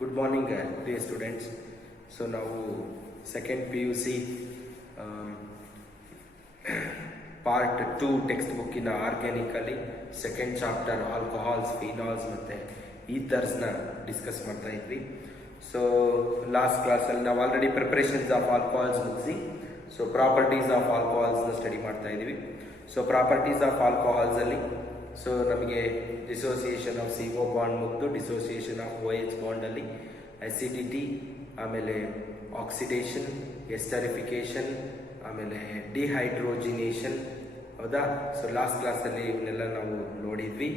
Good morning, dear students. So now second PUC part 2 textbook in organically second chapter alcohols, phenols ಮತ್ತೆ ethers ನ discuss ಮಾಡ್ತಾ ಇದ್ವಿ. So last class ಅಲ್ಲಿ ನಾವು already preparations of alcohols ಮುಗಿಸಿ so properties of alcohols ನ study ಮಾಡ್ತಾ ಇದೀವಿ. ಸೊ ಪ್ರಾಪರ್ಟೀಸ್ ಆಫ್ ಆಲ್ಕೋಹಾಲ್ಸ್ ಅಲ್ಲಿ ಸೊ ನಮಗೆ ಡಿಸೋಸಿಯೇಷನ್ ಆಫ್ CO ಬಾಂಡ್ ಮುಗಿದು ಡಿಸೋಸಿಯೇಷನ್ ಆಫ್ OH ಬಾಂಡ್ ಅಲ್ಲಿ ಅಸಿಡಿಟಿ, ಆಮೇಲೆ ಆಕ್ಸಿಡೇಷನ್, ಎಸ್ಟರಿಫಿಕೇಶನ್, ಆಮೇಲೆ ಡಿಹೈಡ್ರೋಜಿನೇಷನ್, ಹೌದಾ. ಸೊ ಲಾಸ್ಟ್ ಕ್ಲಾಸ್ ಅಲ್ಲಿ ಇವನ್ನೆಲ್ಲ ನಾವು ನೋಡಿದ್ವಿ.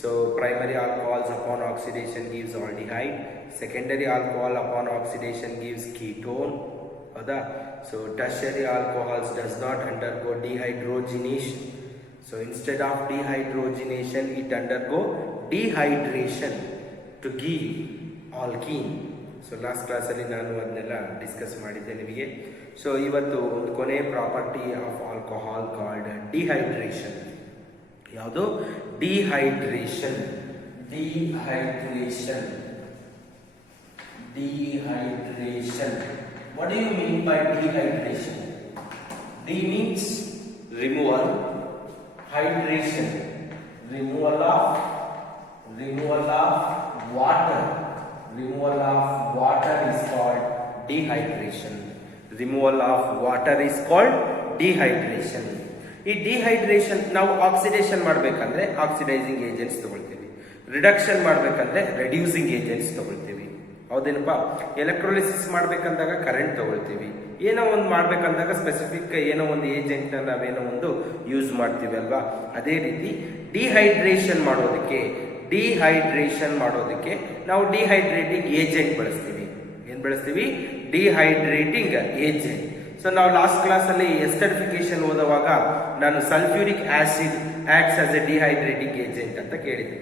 So primary alcohols upon oxidation gives aldehyde, secondary alcohol upon oxidation gives ketone, ಹೌದಾ. So tertiary alcohols does not undergo dehydrogenation. So instead of dehydrogenation, it undergo dehydration to give alkene. So last class ಅಲ್ಲಿ ನಾನು ಅದನ್ನೆಲ್ಲ discuss ಮಾಡಿದ್ದೆ ನಿಮಗೆ. So ಇವತ್ತು ಒಂದು ಕೊನೆ property of alcohol called dehydration. ಯಾವುದು? Dehydration. Dehydration. Dehydration. What do you mean by dehydration? D means removal. Hydration, removal of water. Removal of water is called dehydration. Removal of water is called dehydration. ಈ dehydration ನಾವು oxidation ಮಾಡಬೇಕಂದ್ರೆ oxidising agents ತಗೊಳ್ತೀವಿ, reduction ಮಾಡಬೇಕಂದ್ರೆ reducing agents ತಗೊಳ್ತೀವಿ, ಹೌದೇನಪ್ಪ. Electrolysis ಮಾಡ್ಬೇಕಂದಾಗ current ತಗೊಳ್ತೀವಿ, ಏನೋ ಒಂದು ಮಾಡ್ಬೇಕಂದಾಗ specific ಏನೋ ಒಂದು ಏಜೆಂಟ್ ನಾವೇನೋ ಒಂದು ಯೂಸ್ ಮಾಡ್ತೀವಿ ಅಲ್ವಾ. ಅದೇ ರೀತಿ ಡಿಹೈಡ್ರೇಷನ್ ಮಾಡೋದಕ್ಕೆ ನಾವು ಡಿಹೈಡ್ರೇಟಿಂಗ್ ಏಜೆಂಟ್ ಬಳಸ್ತೀವಿ. ಏನ್ ಬಳಸ್ತೀವಿ? Dehydrating agent. ಸೊ ನಾವು ಲಾಸ್ಟ್ ಕ್ಲಾಸ್ ಅಲ್ಲಿ ಎಸ್ಟರಿಫಿಕೇಶನ್ ಓದುವಾಗ ನಾನು sulphuric acid acts as A dehydrating agent ಅಂತ ಹೇಳಿದೆ.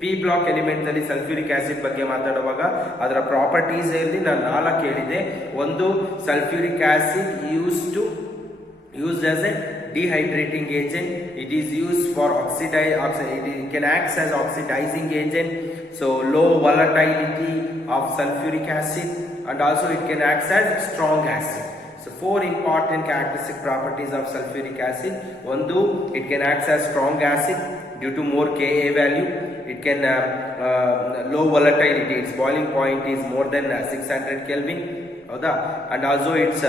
ಪಿ ಬ್ಲಾಕ್ ಎಲಿಮೆಂಟ್ ಅಲ್ಲಿ ಸಲ್ಫ್ಯೂರಿಕ್ ಆಸಿಡ್ ಬಗ್ಗೆ ಮಾತಾಡುವಾಗ ಅದರ ಪ್ರಾಪರ್ಟೀಸ್ ಅಲ್ಲಿ ನಾನು 4 ಹೇಳಿದೆ. ಒಂದು, sulphuric acid used as a dehydrating agent. It is used for it can act as oxidizing agent. So low volatility of sulfuric acid, and also it can act as strong acid. So 4 important characteristic properties of sulfuric acid. One, it can act as strong acid due to more Ka value. It can low volatility, its boiling point is more than 600 Kelvin, and also it's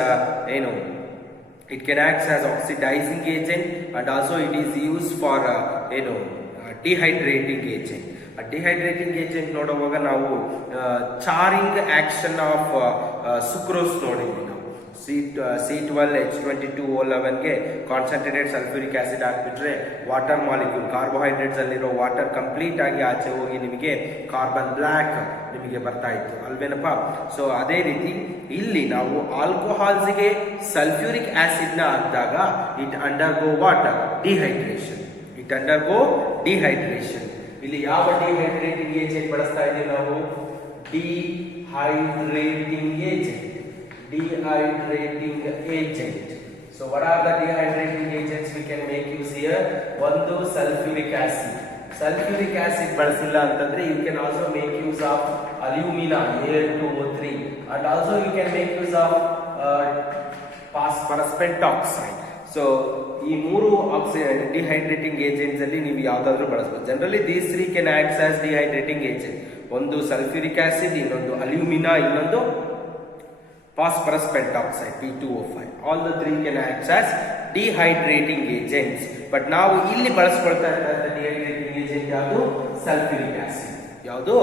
it can act as oxidizing agent, and also it is used for dehydrating agent. A dehydrating agent ನೋಡುವಾಗ ನಾವು Charing action of sucrose ನೋಡಿದ್ವಿ. ನಾವು C12H22O11 ಗೆ concentrated sulphuric acid ಹಾಕ್ಬಿಟ್ರೆ water molecule, carbohydrates ಅಲ್ಲಿರೋ water complete ಆಗಿ ಆಚೆ ಹೋಗಿ ನಿಮಗೆ ಕಾರ್ಬನ್ ಬ್ಲ್ಯಾಕ್ ನಿಮಗೆ ಬರ್ತಾ ಇತ್ತು ಅಲ್ವೇನಪ್ಪ. ಸೊ ಅದೇ ರೀತಿ ಇಲ್ಲಿ ನಾವು ಆಲ್ಕೋಹಾಲ್ಸ್ಗೆ ಸಲ್ಫ್ಯೂರಿಕ್ ಆಸಿಡ್ ನ ಹಾಕಿದಾಗ ಇಟ್ ಅಂಡರ್ಗೋ ವಾಟ್? ಡಿಹೈಡ್ರೇಷನ್. ಇಲ್ಲಿ ಯಾವ ಡಿಹೈಡ್ರೇಟಿಂಗ್ ಏಜೆಂಟ್ ಬಳಸ್ತಾ ಇದೀವಿ ನಾವು? Dehydrating agent. So what are the dehydrating agents we can make use here? ಒಂದು, sulfuric acid. Sulfuric acid ಬಳಸಿಲ್ಲ ಅಂತಂದ್ರೆ you can also make use of alumina Al2O3, and also you can make use of phosphorus pentoxide. So ಈ 3 dehydrating agents ಅಲ್ಲಿ ನೀವು ಯಾವ್ದಾದ್ರು ಬಳಸಬಹುದು. Generally these 3 can act as dehydrating agent. ಒಂದು sulphuric acid, ಇನ್ನೊಂದು alumina, ಇನ್ನೊಂದು phosphorus pentoxide P2O5. All the 3 can act as dehydrating agents. But ನಾವು ಇಲ್ಲಿ ಬಳಸ್ಕೊಳ್ತಾ ಇದ್ದ dehydrating agent ಯಾವುದು? Sulphuric acid. ಯಾವುದು?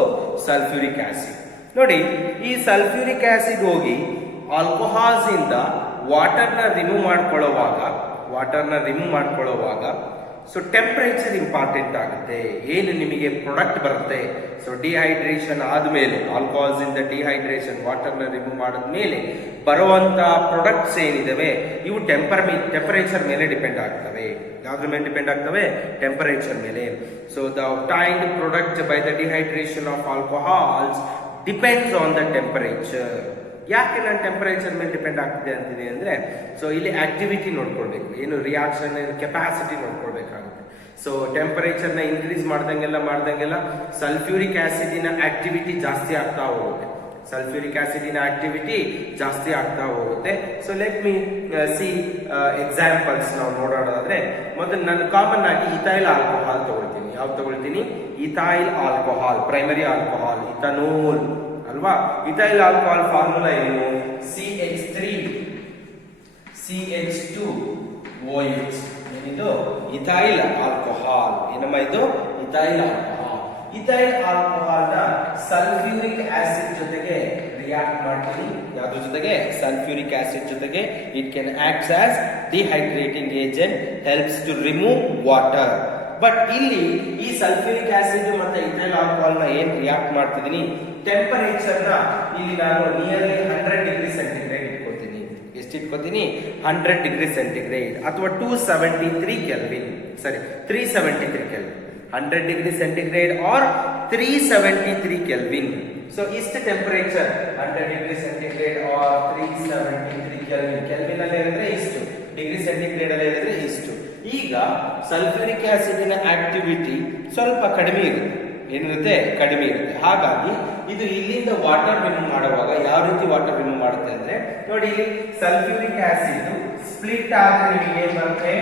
Sulphuric acid. ನೋಡಿ, ಈ ಸಲ್ಫ್ಯೂರಿಕ್ ಆಸಿಡ್ ಹೋಗಿ ಆಲ್ಕೋಹಾಲ್ಸ್ ಇಂದ ವಾಟರ್ನ ರಿಮೂವ್ ಮಾಡ್ಕೊಳ್ಳುವಾಗ ಸೊ ಟೆಂಪರೇಚರ್ ಇಂಪಾರ್ಟೆಂಟ್ ಆಗುತ್ತೆ. ಏನು ನಿಮಗೆ ಪ್ರಾಡಕ್ಟ್ ಬರುತ್ತೆ? ಸೊ ಡಿಹೈಡ್ರೇಷನ್ ಆದ್ಮೇಲೆ, ಆಲ್ಕೋಹಾಲ್ಸ್ ಇಂದ ಡಿಹೈಡ್ರೇಷನ್, ವಾಟರ್ನ ರಿಮೂವ್ ಮಾಡಿದ್ಮೇಲೆ ಬರುವಂತ ಪ್ರಾಡಕ್ಟ್ಸ್ ಏನಿದಾವೆ ಇವು ಟೆಂಪರೇಚರ್ ಮೇಲೆ ಡಿಪೆಂಡ್ ಆಗ್ತವೆ. ಯಾವ್ದ್ರ ಮೇಲೆ ಡಿಪೆಂಡ್ ಆಗ್ತವೆ? ಟೆಂಪರೇಚರ್ ಮೇಲೆ. So the obtained product by the dehydration of alcohols depends on the temperature. ಯಾಕೆ ನಾನು ಟೆಂಪರೇಚರ್ ಮೇಲೆ ಡಿಪೆಂಡ್ ಆಗ್ತಿದೆ ಅಂತೀನಿ ಅಂದರೆ, ಸೊ ಇಲ್ಲಿ ಆಕ್ಟಿವಿಟಿ ನೋಡ್ಕೊಳ್ಬೇಕು, ಏನು ರಿಯಾಕ್ಷನ್ ಕೆಪಾಸಿಟಿ ನೋಡ್ಕೊಳ್ಬೇಕಾಗುತ್ತೆ. ಸೊ ಟೆಂಪರೇಚರ್ನ ಇನ್ಕ್ರೀಸ್ ಮಾಡ್ದಂಗೆಲ್ಲ ಸಲ್ಫ್ಯೂರಿಕ್ ಆಸಿಡಿನ ಆಕ್ಟಿವಿಟಿ ಜಾಸ್ತಿ ಆಗ್ತಾ ಹೋಗುತ್ತೆ. ಸಲ್ಫ್ಯೂರಿಕ್ ಆಸಿಡಿನ ಆಕ್ಟಿವಿಟಿ ಜಾಸ್ತಿ ಆಗ್ತಾ ಹೋಗುತ್ತೆ. So let me see examples ನಾವು ನೋಡೋದಾದ್ರೆ, ಮೊದಲು ನಾನು ಕಾಮನ್ ಆಗಿ ಇಥೈಲ್ ಆಲ್ಕೋಹಾಲ್ ತಗೊಳ್ತೀನಿ. ಯಾವ್ದು ತಗೊಳ್ತೀನಿ? Ethyl alcohol, primary alcohol, ethanol ಅಲ್ವಾ. ಇಥೈಲ್ ಆಲ್ಕೋಹಾಲ್ ಫಾರ್ಮುಲಾ ಏನು? CH3CH2OH. ಏನಿದು? Ethyl alcohol. ಏನಮ್ಮ ಇದು? Ethyl alcohol. ಇಥೈಲ್ ಆಲ್ಕೋಹಾಲ್ ನ ಸಲ್ಫ್ಯೂರಿಕ್ ಆಸಿಡ್ ಜೊತೆಗೆ ರಿಯಾಕ್ಟ್ ಮಾಡ್ತೀನಿ. ಯಾವ್ದ್ರ ಜೊತೆಗೆ? ಸಲ್ಫ್ಯೂರಿಕ್ ಆಸಿಡ್ ಜೊತೆಗೆ. It can act as dehydrating agent, helps to remove water. But ಇಲ್ಲಿ ಈ ಸಲ್ಫ್ಯೂರಿಕ್ ಆಸಿಡ್ ಮತ್ತೆ ಇಥೈಲ್ ಆಲ್ಕೋಹಾಲ್ ನ ಏನ್ ರಿಯಾಕ್ಟ್ ಮಾಡ್ತಿದ್ದೀನಿ, ಟೆಂಪರೇಚರ್ ನ ಇಲ್ಲಿ ನಾನು ನಿಯರ್ಲಿ 100 ಡಿಗ್ರಿ ಸೆಂಟಿಗ್ರೇಡ್ ಇಟ್ಕೋತೀನಿ. ಎಷ್ಟು ಇಟ್ಕೋತೀನಿ? 100 ಡಿಗ್ರಿ ಸೆಂಟಿಗ್ರೇಡ್ ಅಥವಾ 273 ಕೆಲ್ವಿನ್. ಸರಿ, 373 kelvin. 100 degree centigrade or 373 kelvin. So ಇಷ್ಟು temperature 100 degree centigrade or 373 kelvin. Kelvin ಅಲ್ಲಿ ಹೇಳಿದ್ರೆ ಇಷ್ಟು, ಡಿಗ್ರಿ ಸೆಂಟಿಗ್ರೇಡ್ ಅಲ್ಲಿ ಹೇಳಿದ್ರೆ ಇಷ್ಟು. ಈಗ ಸಲ್ಫ್ಯೂರಿಕ್ ಆಸಿಡಿನ ಆಕ್ಟಿವಿಟಿ ಸ್ವಲ್ಪ ಕಡಿಮೆ ಇರುತ್ತೆ. ಏನಿರುತ್ತೆ? ಕಡಿಮೆ ಇರುತ್ತೆ. ಹಾಗಾಗಿ ಇದು ಇಲ್ಲಿಂದ ವಾಟರ್ ರಿಮೂವ್ ಮಾಡುವಾಗ ಯಾವ ರೀತಿ ವಾಟರ್ ರಿಮೂವ್ ಮಾಡುತ್ತೆ ಅಂದ್ರೆ, ನೋಡಿ ಇಲ್ಲಿ ಸಲ್ಫ್ಯೂರಿಕ್ ಆಸಿಡ್ ಸ್ಪ್ಲಿಟ್ ಆದ್ರೆ ನಿಮಗೆ ಏನ್ ಬರುತ್ತೆ?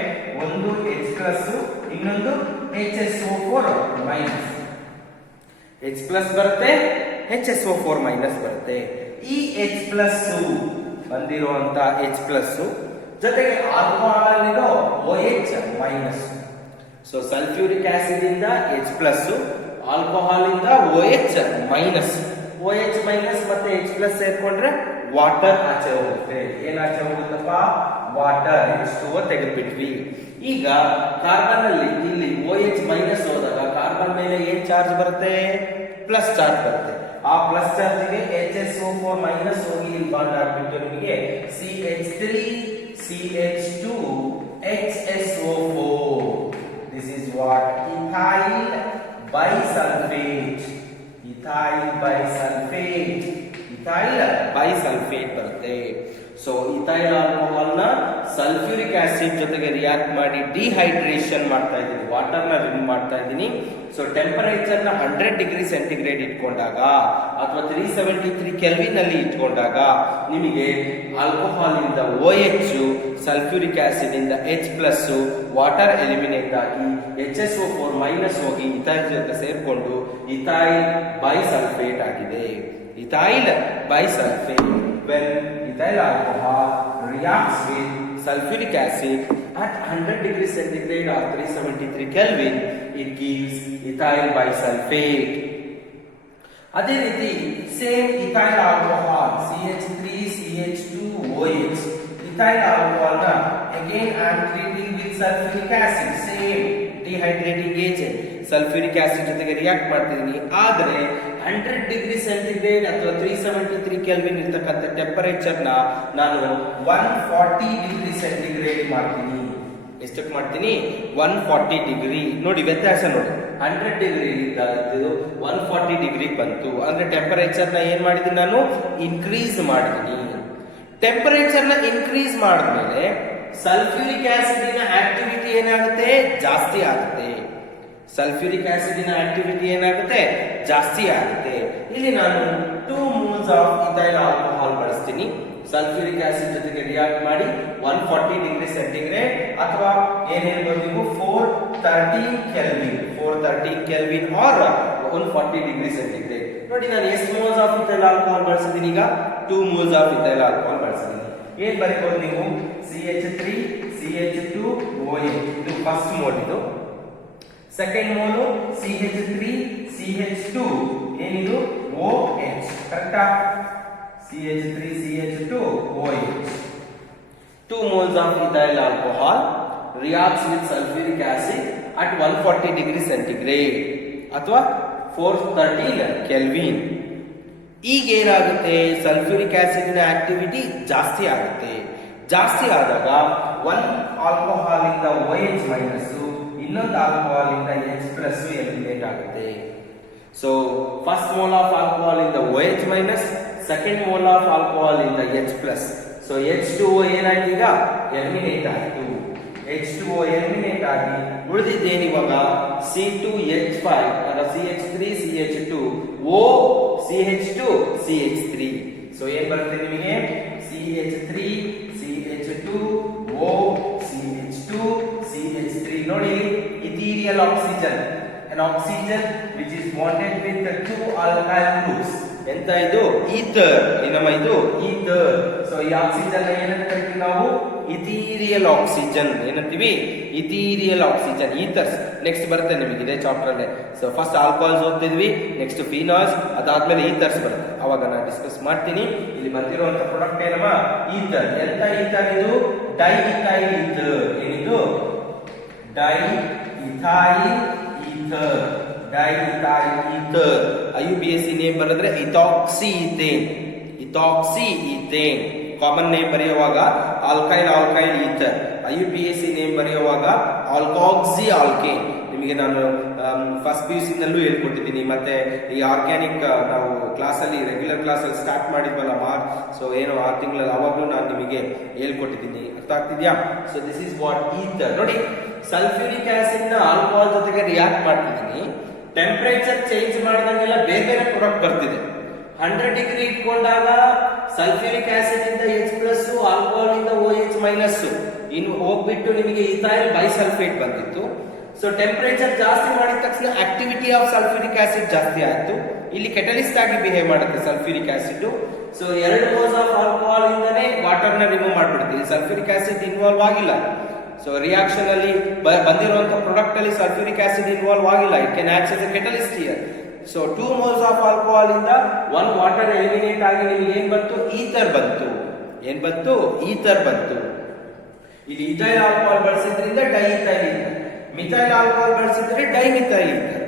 ಒಂದು H+, ಇನ್ನೊಂದು HSO4 ಮೈನಸ್. H+ ಬರುತ್ತೆ, HSO4 ಮೈನಸ್ ಬರುತ್ತೆ. ಈ H+ ಬಂದಿರುವಂತ H+ ಜೊತೆಗೆ ಆಲ್ಕೋಹಾಲ್ ಅಲ್ಲಿರೋ OH minus. So sulphuric acid ಇಂದ H+, ಆಲ್ಕೋಹಾಲ್ ಇಂದ OH ಮೈನಸ್. OH ಮೈನಸ್ ಮತ್ತೆ H+ ಸೇರ್ಕೊಂಡ್ರೆ ವಾಟರ್ ಆಚೆ ಹೋಗುತ್ತೆ. ಏನ್ ಆಚೆ ಹೋಗುತ್ತಪ್ಪ? ವಾಟರ್. H2O ತೆಗೆದ್ಬಿಟ್ವಿ. ಈಗ ಕಾರ್ಬನ್ ಅಲ್ಲಿ ಇಲ್ಲಿ OH ಮೈನಸ್ ಹೋದಾಗ ಕಾರ್ಬನ್ ಮೇಲೆ ಏನ್ ಚಾರ್ಜ್ ಬರುತ್ತೆ? ಪ್ಲಸ್ ಚಾರ್ಜ್ ಬರುತ್ತೆ. ಆ ಪ್ಲಸ್ ಚಾರ್ಜ್ ಗೆ HSO4 ಮೈನಸ್ ಹೋಗಿ ಇಲ್ಲಿ ಬಾಂಡ್ ಆಗ್ಬಿಟ್ಟು ನಿಮಗೆ CH3CH2 HSO4. This is what? Ethyl bisulfate. Ethyl bisulfate. Ethyl bisulfate ಬರುತ್ತೆ. ಸೊ ಇಥೈಲ್ ಆಲ್ಕೋಹಾಲ್ ನ ಸಲ್ಫ್ಯೂರಿಕ್ ಆಸಿಡ್ ಜೊತೆಗೆ ರಿಯಾಕ್ಟ್ ಮಾಡಿ ಡಿಹೈಡ್ರೇಷನ್ ಮಾಡ್ತಾ ಇದ್ದೀನಿ, ವಾಟರ್ ನ ರಿಮೂವ್ ಮಾಡ್ತಾ ಇದ್ದೀನಿ. ಸೊ ಟೆಂಪರೇಚರ್ ನ 100 ಡಿಗ್ರಿ ಸೆಂಟಿಗ್ರೇಡ್ ಇಟ್ಕೊಂಡಾಗ ಅಥವಾ 373 ಕೆಲ್ವಿನ್ ಅಲ್ಲಿ ಇಟ್ಕೊಂಡಾಗ ನಿಮಗೆ ಆಲ್ಕೋಹಾಲ್ ಇಂದ OH, ಸಲ್ಫ್ಯೂರಿಕ್ ಆಸಿಡ್ ಇಂದ H+, ವಾಟರ್ ಎಲಿಮಿನೇಟ್ ಆಗಿ HSO4 ಮೈನಸ್ ಹೋಗಿ ಇಥೈಲ್ ಜೊತೆ ಸೇರ್ಕೊಂಡು ಇಥೈಲ್ ಬೈಸಲ್ಫೇಟ್ ಆಗಿದೆ. Ethyl ಬೈಸಲ್ಫೇಟ್. when ethyl alcohol reacts with sulfuric acid at 100 degree centigrade or 373 Kelvin, it gives ethyl bisulfate. ಅದೇ ರೀತಿ same ethyl alcohol CH3CH2OH, ethyl alcohol ನ again I am treating with sulfuric acid, same dehydrating agent, sulphuric acid ಜೊತೆಗೆ react ಮಾಡ್ತಿದ್ದೀನಿ. ಆದರೆ 100 degree centigrade ಅಥವಾ 373 kelvin ಇರ್ತಕ್ಕಂಥ temperature ನ ನಾನು 140 ಡಿಗ್ರಿ ಸೆಂಟಿಗ್ರೇಡ್ ಮಾಡ್ತೀನಿ. ಎಷ್ಟಕ್ಕೆ ಮಾಡ್ತೀನಿ? 140 ಡಿಗ್ರಿ. ನೋಡಿ ವ್ಯತ್ಯಾಸ ನೋಡಿ, 100 ಡಿಗ್ರಿ 140 ಡಿಗ್ರಿ ಬಂತು ಅಂದ್ರೆ ಟೆಂಪರೇಚರ್ ನ ಏನ್ ಮಾಡಿದೀನಿ ನಾನು? ಇನ್ಕ್ರೀಸ್ ಮಾಡಿದೀನಿ. ಟೆಂಪರೇಚರ್ ನ ಇನ್ಕ್ರೀಸ್ ಮಾಡಿದ್ಮೇಲೆ ಸಲ್ಫ್ಯೂರಿಕ್ ಆಸಿಡಿನ ಆಕ್ಟಿವಿಟಿ ಏನಾಗುತ್ತೆ? ಜಾಸ್ತಿ ಆಗುತ್ತೆ. ಸಲ್ಫ್ಯೂರಿಕ್ ಆಸಿಡಿನ ಆಕ್ಟಿವಿಟಿ ಏನಾಗುತ್ತೆ? ಜಾಸ್ತಿ ಆಗುತ್ತೆ. ಇಲ್ಲಿ ನಾನು 2 moles ಆಫ್ ಇಥೈಲ್ ಆಲ್ಕೋಹಾಲ್ ಬಳಸ್ತೀನಿ. ಸಲ್ಫ್ಯೂರಿಕ್ ಆಸಿಡ್ ಜೊತೆಗೆ ರಿಯಾಕ್ಟ್ ಮಾಡಿ 140 ಡಿಗ್ರಿ ಸೆಂಟಿಗ್ರೇಡ್ ಅಥವಾ ಏನ್ ಹೇಳ್ಬೋದು ನೀವು 413 ಕೆಲ್ವಿನ್ ಆರ್ 140 ಡಿಗ್ರಿ ಸೆಂಟಿಗ್ರೇಡ್. ನೋಡಿ ನಾನು ಎಷ್ಟು ಮೋಲ್ಸ್ ಆಫ್ ಇಥೈಲ್ ಆಲ್ಕೋಹಾಲ್ ಬಳಸಿದ್ದೀನಿ? ಈಗ 2 moles ಆಫ್ ಇಥೈಲ್ ಆಲ್ಕೋಹಾಲ್ ಬಳಸಿದ್ದೀನಿ. ಏನ್ ಬರೀಬಹುದು ನೀವು? CH3CH2OH ಇದು ಫಸ್ಟ್ ಮೋಲ್, ಇದು ಸೆಕೆಂಡ್ ಮೋಲ್ CH3CH2 ಏನಿದು? OH. ಕರೆಕ್ಟಾ? CH3CH2OH. 2 moles of ethyl alcohol reacts with sulfuric acid at 140 degree centigrade ಅಥವಾ 413 ಕೆಲ್ವಿನ್. ಈಗ ಏನಾಗುತ್ತೆ? ಸಲ್ಫ್ಯೂರಿಕ್ ಆಸಿಡ್ ಆಕ್ಟಿವಿಟಿ ಜಾಸ್ತಿ ಆಗುತ್ತೆ. ಜಾಸ್ತಿ ಆದಾಗ ಒಂದು ಆಲ್ಕೋಹಾಲ್ ಇಂದ OH ಮೈನಸ್, ಇನ್ನೊಂದು ಆಲ್ಕೋಹಾಲ್ ಇಂದ H+ ಎಲಿಮಿನೇಟ್ ಆಗುತ್ತೆ. So first mole of alcohol ಇಂದ OH minus, second mole of alcohol ಇಂದ H+. ಸೊ H2O ಏನಾಯ್ತು ಈಗ ಎಲಿಮಿನೇಟ್ ಆಯಿತು. H2O ಎಲಿಮಿನೇಟ್ ಆಗಿ ಉಳಿದಿದ್ದೇನು ಇವಾಗ C2H5 ಅಂದ್ರೆ CH3 CH2 O CH2 CH3. So ಏನ್ ಬರುತ್ತೆ ನಿಮಗೆ CH3 CH2 O CH2 CH3. ನೋಡಿ ethereal oxygen, an oxygen which is bonded with the two alkyl groups. ಎಂತ ಇದು ಈಥರ್, ನಮ್ಮ ಇದು ಈಥರ್. ಸೊ ಈ ಆಕ್ಸಿಜನ್ ಏನಂತ ಕರಿತೀವಿ ನಾವು ಇಥೀರಿಯಲ್ ಆಕ್ಸಿಜನ್. ಏನಂತೀವಿ ಇಥೀರಿಯಲ್ ಆಕ್ಸಿಜನ್, ಈಥರ್ಸ್. ನೆಕ್ಸ್ಟ್ ಬರುತ್ತೆ ನಿಮಗೆ ಇದೇ ಚಾಪ್ಟರ್ ಅಲ್ಲೇ. ಸೊ ಫಸ್ಟ್ ಆಲ್ಕೋಹಾಲ್ಸ್ ಓದ್ತಿದ್ವಿ, ನೆಕ್ಸ್ಟ್ ಫಿನಾಲ್ಸ್, ಅದಾದ್ಮೇಲೆ ಈಥರ್ಸ್ ಬರುತ್ತೆ. ಅವಾಗ ನಾನು ಡಿಸ್ಕಸ್ ಮಾಡ್ತೀನಿ. ಇಲ್ಲಿ ಬಂದಿರುವಂತ ಪ್ರಾಡಕ್ಟ್ ಏನಮ್ಮ ಈಥರ್. ಎಂತ ಈಥರ್ ಇದು ಡೈ ಇಥೈಲ್ ಈಥರ್. ಏನಿದು di ethyl ether. Diethyl ether. IUPAC name ಬರೆದ್ರೆ ethoxy ethane. Ethoxy ethane common name ಬರೆಯುವಾಗ alkyl alkyl ether. IUPAC name ಬರೆಯುವಾಗ ಆಲ್ಕಾಕ್ಸಿ ಆಲ್ಕೇನ್. ನಿಮಗೆ ನಾನು ಫಸ್ಟ್ PUC ನಲ್ಲೂ ಹೇಳ್ಕೊಟ್ಟಿದ್ದೀನಿ, ಮತ್ತೆ ಈ ಆರ್ಗ್ಯಾನಿಕ್ ನಾವು ಕ್ಲಾಸಲ್ಲಿ ರೆಗ್ಯುಲರ್ ಕ್ಲಾಸಲ್ಲಿ ಸ್ಟಾರ್ಟ್ ಮಾಡಿದ್ವಲ್ಲ ಸೊ ಏನೋ 6 ತಿಂಗಳಲ್ಲಿ, ಅವಾಗಲೂ ನಾನು ನಿಮಗೆ ಹೇಳ್ಕೊಟ್ಟಿದ್ದೀನಿ. ಅರ್ಥ ಆಗ್ತಿದ್ಯಾ? So this is what ether. ನೋಡಿ ಸಲ್ಫ್ಯೂರಿಕ್ ಆಸಿಡ್ ನ ಆಲ್ಕೋಹಾಲ್ ಜೊತೆಗೆ ರಿಯಾಕ್ಟ್ ಮಾಡ್ತಿದ್ದೀನಿ. ಟೆಂಪರೇಚರ್ ಚೇಂಜ್ ಮಾಡಿದಂಗೆಲ್ಲ ಬೇರೆ ಬೇರೆ ಪ್ರಾಡಕ್ಟ್ ಬರ್ತಿದೆ. 100 ಡಿಗ್ರಿ ಇಟ್ಕೊಂಡಾಗ ಸಲ್ಫ್ಯೂರಿಕ್ ಆಸಿಡ್ ಇಂದ H+ ಆಲ್ಕೋಹಾಲ್ ಇಂದ OH- ಇನ್ನು ಹೋಗ್ಬಿಟ್ಟು ನಿಮಗೆ ಇಥೈಲ್ ಬೈಸಲ್ಫೇಟ್ ಬಂದಿತ್ತು. ಸೊ ಟೆಂಪರೇಚರ್ ಜಾಸ್ತಿ ಮಾಡಿದ ತಕ್ಷಣ ಆಕ್ಟಿವಿಟಿ ಆಫ್ ಸಲ್ಫ್ಯೂರಿಕ್ ಆಸಿಡ್ ಜಾಸ್ತಿ ಆಯ್ತು. ಇಲ್ಲಿ ಕೆಟಲಿಸ್ಟ್ ಆಗಿ ಬಿಹೇವ್ ಮಾಡುತ್ತೆ sulphuric acid. So 2 moles of alcohol ಇಂದನೇ ವಾಟರ್ ನ ರಿಮೂವ್ ಮಾಡ್ಬಿಡ್ತೀವಿ. ಸಲ್ಫ್ಯೂರಿಕ್ ಆಸಿಡ್ ಇನ್ವಾಲ್ವ್ ಆಗಿಲ್ಲ. ಸೊ ರಿಯಾಕ್ಷನ್ ಅಲ್ಲಿ ಬಂದಿರುವಂತಹ ಪ್ರಾಡಕ್ಟ್ ಅಲ್ಲಿ ಸಲ್ಫ್ಯೂರಿಕ್ ಆಸಿಡ್ ಇನ್ವಾಲ್ವ್ ಆಗಿಲ್ಲ. It can act as a catalyst here. So 2 moles of alcohol ಇಂದ 1 ವಾಟರ್ ಎಲಿಮಿನೇಟ್ ಆಗಿ ನಿಮಗೆ ಏನ್ ಬಂತು ಈಥರ್ ಬಂತು. ಏನ್ ಬಂತು ಈಥರ್ ಬಂತು. ಇಲ್ಲಿ ಇಥೈಲ್ ಆಲ್ಕೋಹಾಲ್ ಬಳಸಿದ್ರಿಂದ ಡೈಇಥೈಲ್ ಈಥರ್, ಮಿಥೈಲ್ ಆಲ್ಕೋಹಾಲ್ ಬಳಸಿದ್ರೆ ಡೈಮಿಥೈಲ್ ಈಥರ್.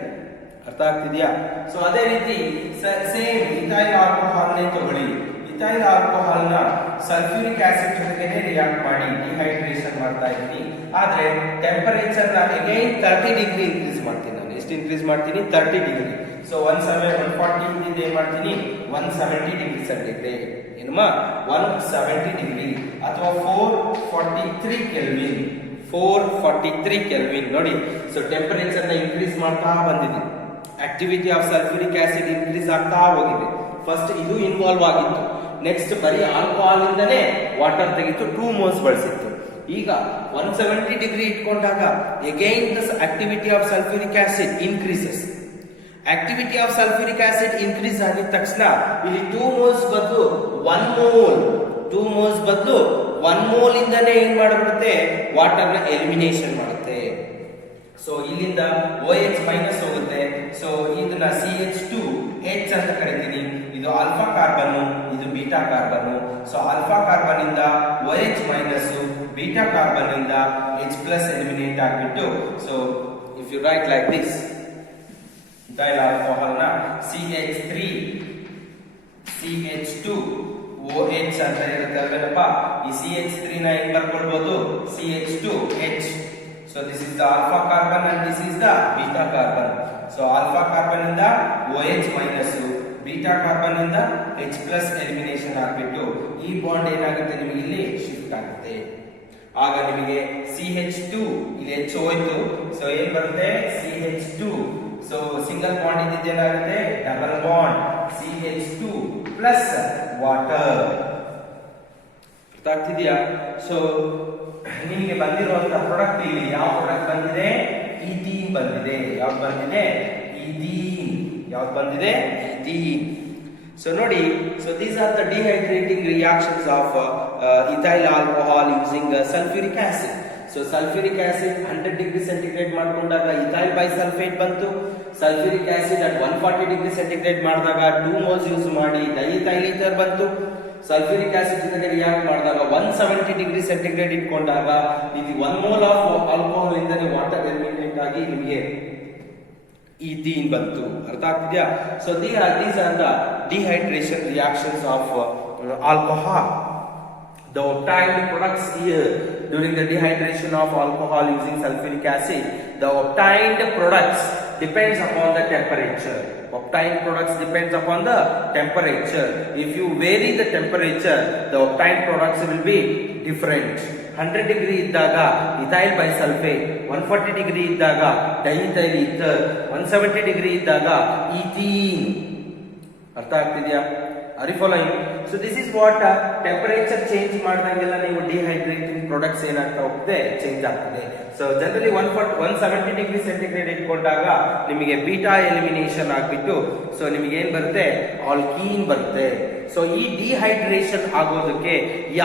ಅರ್ಥ ಆಗ್ತಿದ್ಯಾ? ಸೊ ಅದೇ ರೀತಿ ಸೇಮ್ ಇಥೈಲ್ ಆಲ್ಕೋಹಾಲ್ ನೇ ತಗೊಳ್ಳಿ. ಇಥೈಲ್ ಆಲ್ಕೋಹಾಲ್ ನ ಸಲ್ಫ್ಯೂರಿಕ್ ಆಸಿಡ್ ಜೊತೆಗೆ ರಿಯಾಕ್ಟ್ ಮಾಡಿ ಡಿಹೈಡ್ರೇಷನ್ ಮಾಡ್ತಾ ಇದ್ದೀನಿ. ಆದ್ರೆ ಟೆಂಪರೇಚರ್ ನ ಅಗೈನ್ 30 ಡಿಗ್ರಿ ಇನ್ಕ್ರೀಸ್ ಮಾಡ್ತೀನಿ. ನಾನು ಎಷ್ಟು ಇನ್ಕ್ರೀಸ್ ಮಾಡ್ತೀನಿ? 30 ಡಿಗ್ರಿ. ಸೊ 140 ಇಂದ ಏನ್ ಮಾಡ್ತೀನಿ 170 ಡಿಗ್ರಿ ಸೆಂಟಿಗ್ರೇಡ್. ಏನಮ್ಮ 170 ಡಿಗ್ರಿ ಅಥವಾ 443 ಕೆಲ್ವಿನ್. 443 ಕೆಲ್ವಿನ್. ನೋಡಿ ಸೊ ಟೆಂಪರೇಚರ್ ನ ಇನ್ಕ್ರೀಸ್ ಮಾಡ್ತಾ ಬಂದಿದೆ. Activity of sulphuric acid increase ಆಗ್ತಾ ಹೋಗಿದೆ. ಫಸ್ಟ್ ಇದು ಇನ್ವಾಲ್ವ್ ಆಗಿತ್ತು. ನೆಕ್ಸ್ಟ್ ಬರೀ ಆಲ್ಕೋಹಾಲ್ ಇಂದನೇ ವಾಟರ್ ತೆಗಿತು, 2 ಮೋಲ್ಸ್ ಬಳಸಿತ್ತು. ಈಗ 170 ಡಿಗ್ರಿ ಇಟ್ಕೊಂಡಾಗ again the activity of sulphuric acid increases. Activity of sulphuric acid increase ಆಗಿದ ತಕ್ಷಣ ಇಲ್ಲಿ 2 ಮೋಲ್ಸ್ ಬದಲು 1 ಮೋಲ್, 2 ಮೋಲ್ಸ್ ಬದಲು 1 ಮೋಲ್ ಇಂದನೇ ಏನ್ ಮಾಡ್ಬಿಡುತ್ತೆ ವಾಟರ್ ನ ಎಲಿಮಿನೇಷನ್ ಮಾಡುತ್ತೆ. ಸೊ ಇಲ್ಲಿಂದ OH- ಹೋಗುತ್ತೆ. ಸೊ ಇದನ್ನ CH2H ಅಂತ ಕರಿತೀನಿ. ಇದು ಆಲ್ಫಾ ಕಾರ್ಬನ್, ಇದು beta carbon. So alpha carbon ಇಂದ OH-, ಬೀಟಾ ಕಾರ್ಬನ್ ಇಂದ H+ ಎಲಿಮಿನೇಟ್ ಆಗಿಬಿಟ್ಟು, so if you write like this, ethyl alcohol ನ CH3 CH2 OH ಅಂತ ಇರುತ್ತೆ ಅಲ್ವೇನಪ್ಪ. ಈ CH3 ನ ಏನ್ ಬರ್ಕೊಳ್ಬಹುದು CH2H. So this is the alpha carbon and this is the beta carbon. So alpha carbon ಇಂದ OH-, beta carbon ಇಂದ H+ elimination ಆಗಿಬಿಟ್ಟು ಈ ಬಾಂಡ್ ಏನಾಗುತ್ತೆ ನಿಮಗೆ ಇಲ್ಲಿ ಶಿಫ್ಟ್ ಆಗುತ್ತೆ. ಆಗ ನಿಮಗೆ CH2 ಇಲ್ಲಿ H ಹೋಯ್ತು. ಸೊ ಏನ್ ಬರುತ್ತೆ CH2. ಸೊ ಸಿಂಗಲ್ ಬಾಂಡ್ ಇದ್ದಿದ್ದು ಏನಾಗುತ್ತೆ double bond CH2 plus water. ಗೊತ್ತಾಗ್ತಿದ್ಯಾ? ಸೊ ನಿಮಗೆ ಬಂದಿರುವಂತಹ ಪ್ರಾಡಕ್ಟ್ ಇಲ್ಲಿ ಯಾವ ಪ್ರಾಡಕ್ಟ್ ಬಂದಿದೆ? ಈಥೀನ್ ಬಂದಿದೆ. ಯಾವ್ದು ಬಂದಿದೆ? ಈಥೀನ್. ಯಾವ್ದು ಬಂದಿದೆ? ಈಥೀನ್. ಸೊ ನೋಡಿ, so these are the dehydrating reactions of ethyl alcohol using sulphuric acid. So sulphuric acid 100 degree centigrade ಮಾಡ್ಕೊಂಡಾಗ ಇಥೈಲ್ ಬೈಸಲ್ಫೇಟ್ ಬಂತು. Sulphuric acid at 140 degree centigrade ಮಾಡಿದಾಗ 2 ಮೋಲ್ಸ್ ಯೂಸ್ ಮಾಡಿ ಡೈಇಥೈಲ್ ಈಥರ್ ಬಂತು. Sulphuric acid ಜೊತೆಗೆ react ಮಾಡಿದಾಗ 170 degree centigrade ಇಟ್ಕೊಂಡಾಗ ಇಲ್ಲಿ 1 mole of alcohol ಇಂದನೇ ವಾಟರ್ ಎಲಿಮಿನೇಟ್ ಆಗಿ ನಿಮಗೆ ಈಥೀನ್ ಬಂತು. ಅರ್ಥ ಆಗ್ತಿದ್ಯಾ? So these are the dehydration reactions of alcohol. The obtained products here during the dehydration of alcohol using sulfuric acid, the obtained products depends upon the temperature. Optine products depends upon the temperature. If you vary the temperature, the optine products will be different. 100 degree ಇದ್ದಾಗ ethyl bisulfate, 140 degree ಇದ್ದಾಗ diethyl ether, 170 degree ಇದ್ದಾಗ ethene. ಅರ್ಥ ಆಗ್ತಿದ್ಯಾ? Are you following? So this is what temperature change ಮಾಡಿದಂಗೆಲ್ಲ ನೀವು dehydrating products ಏನಾಗ್ತಾ ಹೋಗುತ್ತೆ, change ಆಗ್ತದೆ. So generally 170 degree centigrade ಇಟ್ಕೊಂಡಾಗ ನಿಮಗೆ ಬೀಟಾ ಎಲಿಮಿನೇಷನ್ ಆಗ್ಬಿಟ್ಟು ಸೊ ನಿಮಗೆ ಏನ್ ಬರುತ್ತೆ, ಆಲ್ಕೀನ್ ಬರುತ್ತೆ. ಸೊ ಈ ಡಿಹೈಡ್ರೇಷನ್ ಆಗೋದಕ್ಕೆ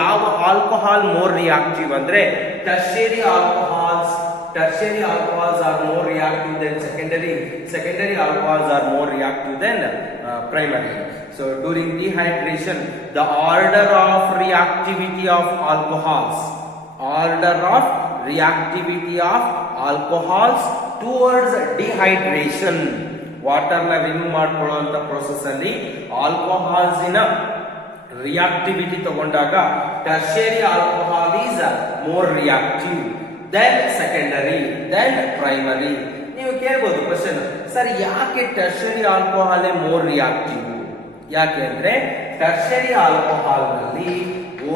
ಯಾವ ಆಲ್ಕೋಹಾಲ್ ಮೋರ್ ರಿಯಾಕ್ಟಿವ್ ಅಂದ್ರೆ tertiary alcohols. Tertiary alcohols are more reactive than secondary. Secondary alcohols are more reactive than primary. So during dehydration, the order of reactivity of alcohols, towards dehydration, water na remove ಮಾಡ್ಕೊಳ್ಳುವಂತ process ಅಲ್ಲಿ alcohols ಇನ reactivity ತಗೊಂಡಾಗ tertiary alcohol is more reactive, then secondary, then primary. ನೀವು ಕೇಳಬಹುದು question, sir ಯಾಕೆ tertiary alcohol more reactive? ಯಾಕೆ ಅಂದ್ರೆ tertiary alcohol ನಲ್ಲಿ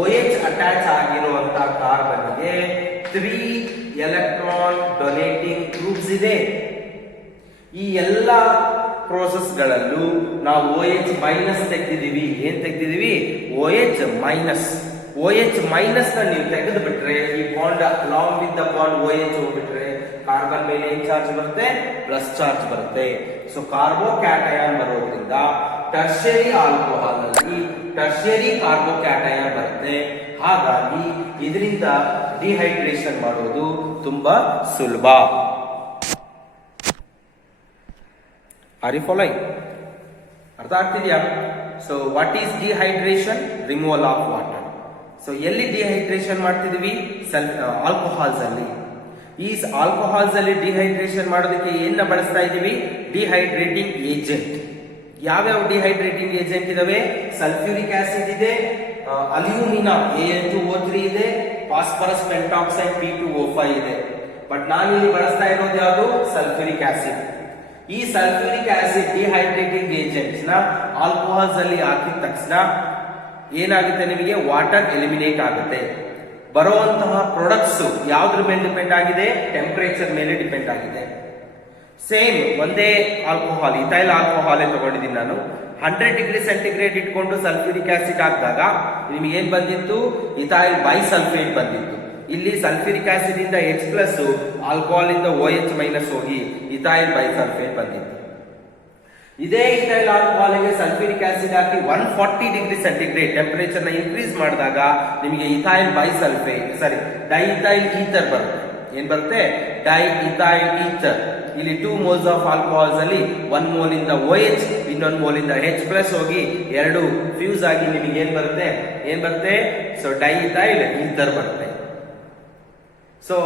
OH attach ಆಗಿರುವಂತ ಕಾರ್ಬನ್ಗೆ 3 ಎಲೆಕ್ಟ್ರಾನ್ ಡೊನೇಟಿಂಗ್ ಗ್ರೂಪ್ಸ್ ಇದೆ. ಈ ಎಲ್ಲ ಪ್ರೋಸೆಸ್ ಗಳಲ್ಲೂ ನಾವು OH ಮೈನಸ್ ತೆಗೆದಿದ್ದೀವಿ. ಏನ್ ತೆಗೆದಿದ್ದೀವಿ? OH minus. OH ಮೈನಸ್ ನ ನೀವು ತೆಗೆದು ಬಿಟ್ರೆ ಈ bond along with the bond OH ಹೋಗ್ಬಿಟ್ರೆ ಕಾರ್ಬನ್ ಮೇಲೆ ಏನ್ ಚಾರ್ಜ್ ಬರುತ್ತೆ? ಪ್ಲಸ್ ಚಾರ್ಜ್ ಬರುತ್ತೆ. ಸೊ ಕಾರ್ಬೋಕ್ಯಾಟಯಾನ್ ಬರೋದ್ರಿಂದ ಟರ್ಷರಿ ಆಲ್ಕೋಹಾಲ್ ನಲ್ಲಿ ಟರ್ಷರಿ ಕಾರ್ಬೋಕ್ಯಾಟಯಾನ್ ಬರುತ್ತೆ. ಹಾಗಾಗಿ ಇದರಿಂದ ಡಿಹೈಡ್ರೇಷನ್ ಮಾಡೋದು ತುಂಬಾ ಸುಲಭ. Are you following? ಅರ್ಥ ಆಗ್ತಿದ್ಯಾ? So what is dehydration? Removal of water. So ಎಲ್ಲಿ ಡಿಹೈಡ್ರೇಷನ್ ಮಾಡ್ತಿದೀವಿ? ಆಲ್ಕೋಹಾಲ್ಸ್ ಅಲ್ಲಿ. ಈ ಆಲ್ಕೋಹಾಲ್ಸ್ ಅಲ್ಲಿ ಡಿಹೈಡ್ರೇಷನ್ ಮಾಡೋದಕ್ಕೆ ಏನ ಬಳಸ್ತಾ ಇದೀವಿ? Dehydrating agent. ಯಾವ್ಯಾವ ಡಿಹೈಡ್ರೇಟಿಂಗ್ ಏಜೆಂಟ್ ಇದಾವೆ? ಸಲ್ಫ್ಯೂರಿಕ್ ಆಸಿಡ್ ಇದೆ, ಅಲ್ಯೂಮಿನಾ Al2O3 ಇದೆ, ಫಾಸ್ಫರಸ್ ಪೆಂಟಾಕ್ಸೈಡ್ P2O5 ಇದೆ. ಬಟ್ ನಾನು ಇಲ್ಲಿ ಬಳಸ್ತಾ ಇರೋದು ಯಾವುದು? Sulphuric acid. ಈ ಸಲ್ಫ್ಯೂರಿಕ್ ಆಸಿಡ್ ಡಿಹೈಡ್ರೇಟಿಂಗ್ ಏಜೆಂಟ್ಸ್ ನ ಆಲ್ಕೋಹಾಲ್ಸ್ ಅಲ್ಲಿ ಹಾಕಿದ ತಕ್ಷಣ ಏನಾಗುತ್ತೆ? ನಿಮಗೆ ವಾಟರ್ ಎಲಿಮಿನೇಟ್ ಆಗುತ್ತೆ. ಬರುವಂತಹ ಪ್ರಾಡಕ್ಟ್ಸ್ ಯಾವ್ದ್ರ ಮೇಲೆ ಡಿಪೆಂಡ್ ಆಗಿದೆ? ಟೆಂಪರೇಚರ್ ಮೇಲೆ ಡಿಪೆಂಡ್ ಆಗಿದೆ. ಸೇಮ್ ಒಂದೇ ಆಲ್ಕೋಹಾಲ್, ಇಥೈಲ್ ಆಲ್ಕೋಹಾಲ್ ತಗೊಂಡಿದ್ದೀನಿ ನಾನು. 100 ಡಿಗ್ರಿ ಸೆಂಟಿಗ್ರೇಡ್ ಇಟ್ಕೊಂಡು ಸಲ್ಫ್ಯೂರಿಕ್ ಆಸಿಡ್ ಹಾಕಿದಾಗ ನಿಮಗೆ ಏನ್ ಬಂದಿತ್ತು? ಇಥೈಲ್ ಬೈಸಲ್ಫೇಟ್ ಬಂದಿತ್ತು. ಇಲ್ಲಿ ಸಲ್ಫ್ಯೂರಿಕ್ ಆಸಿಡ್ ಇಂದ H+ ಆಲ್ಕೋಹಾಲ್ ಇಂದ OH- ಹೋಗಿ ಇಥೈಲ್ ಬೈಸಲ್ಫೇಟ್ ಬಂದಿತ್ತು. ಇದೇ ಇಥೈಲ್ ಆಲ್ಕೋಹಾಲ್ಗೆ ಸಲ್ಫ್ಯೂರಿಕ್ ಆಸಿಡ್ ಹಾಕಿ 140 ಡಿಗ್ರಿ ಸೆಂಟಿಗ್ರೇಡ್ ಟೆಂಪರೇಚರ್ ನ ಇನ್ಕ್ರೀಸ್ ಮಾಡಿದಾಗ ನಿಮಗೆ ಇಥೈಲ್ ಬೈಸಲ್ಫೇಟ್ ಡೈಇಥೈಲ್ ಈಥರ್ ಬರುತ್ತೆ. ಏನ್ ಬರುತ್ತೆ? ಡೈಇಥೈಲ್ ಈಥರ್. ಇಲ್ಲಿ 2 moles ಆಫ್ ಆಲ್ಕೋಹಾಲ್ಸ್ ಅಲ್ಲಿ 1 mole ಇಂದ OH, ಇನ್ನೊಂದು mole ಇಂದ H+ ಹೋಗಿ ಎರಡು ಫ್ಯೂಸ್ ಆಗಿ ನಿಮಗೆ ಏನ್ ಬರುತ್ತೆ? ಸೊ ಡೈಇಥೈಲ್ ಈಥರ್ ಬರುತ್ತೆ. ಸೊ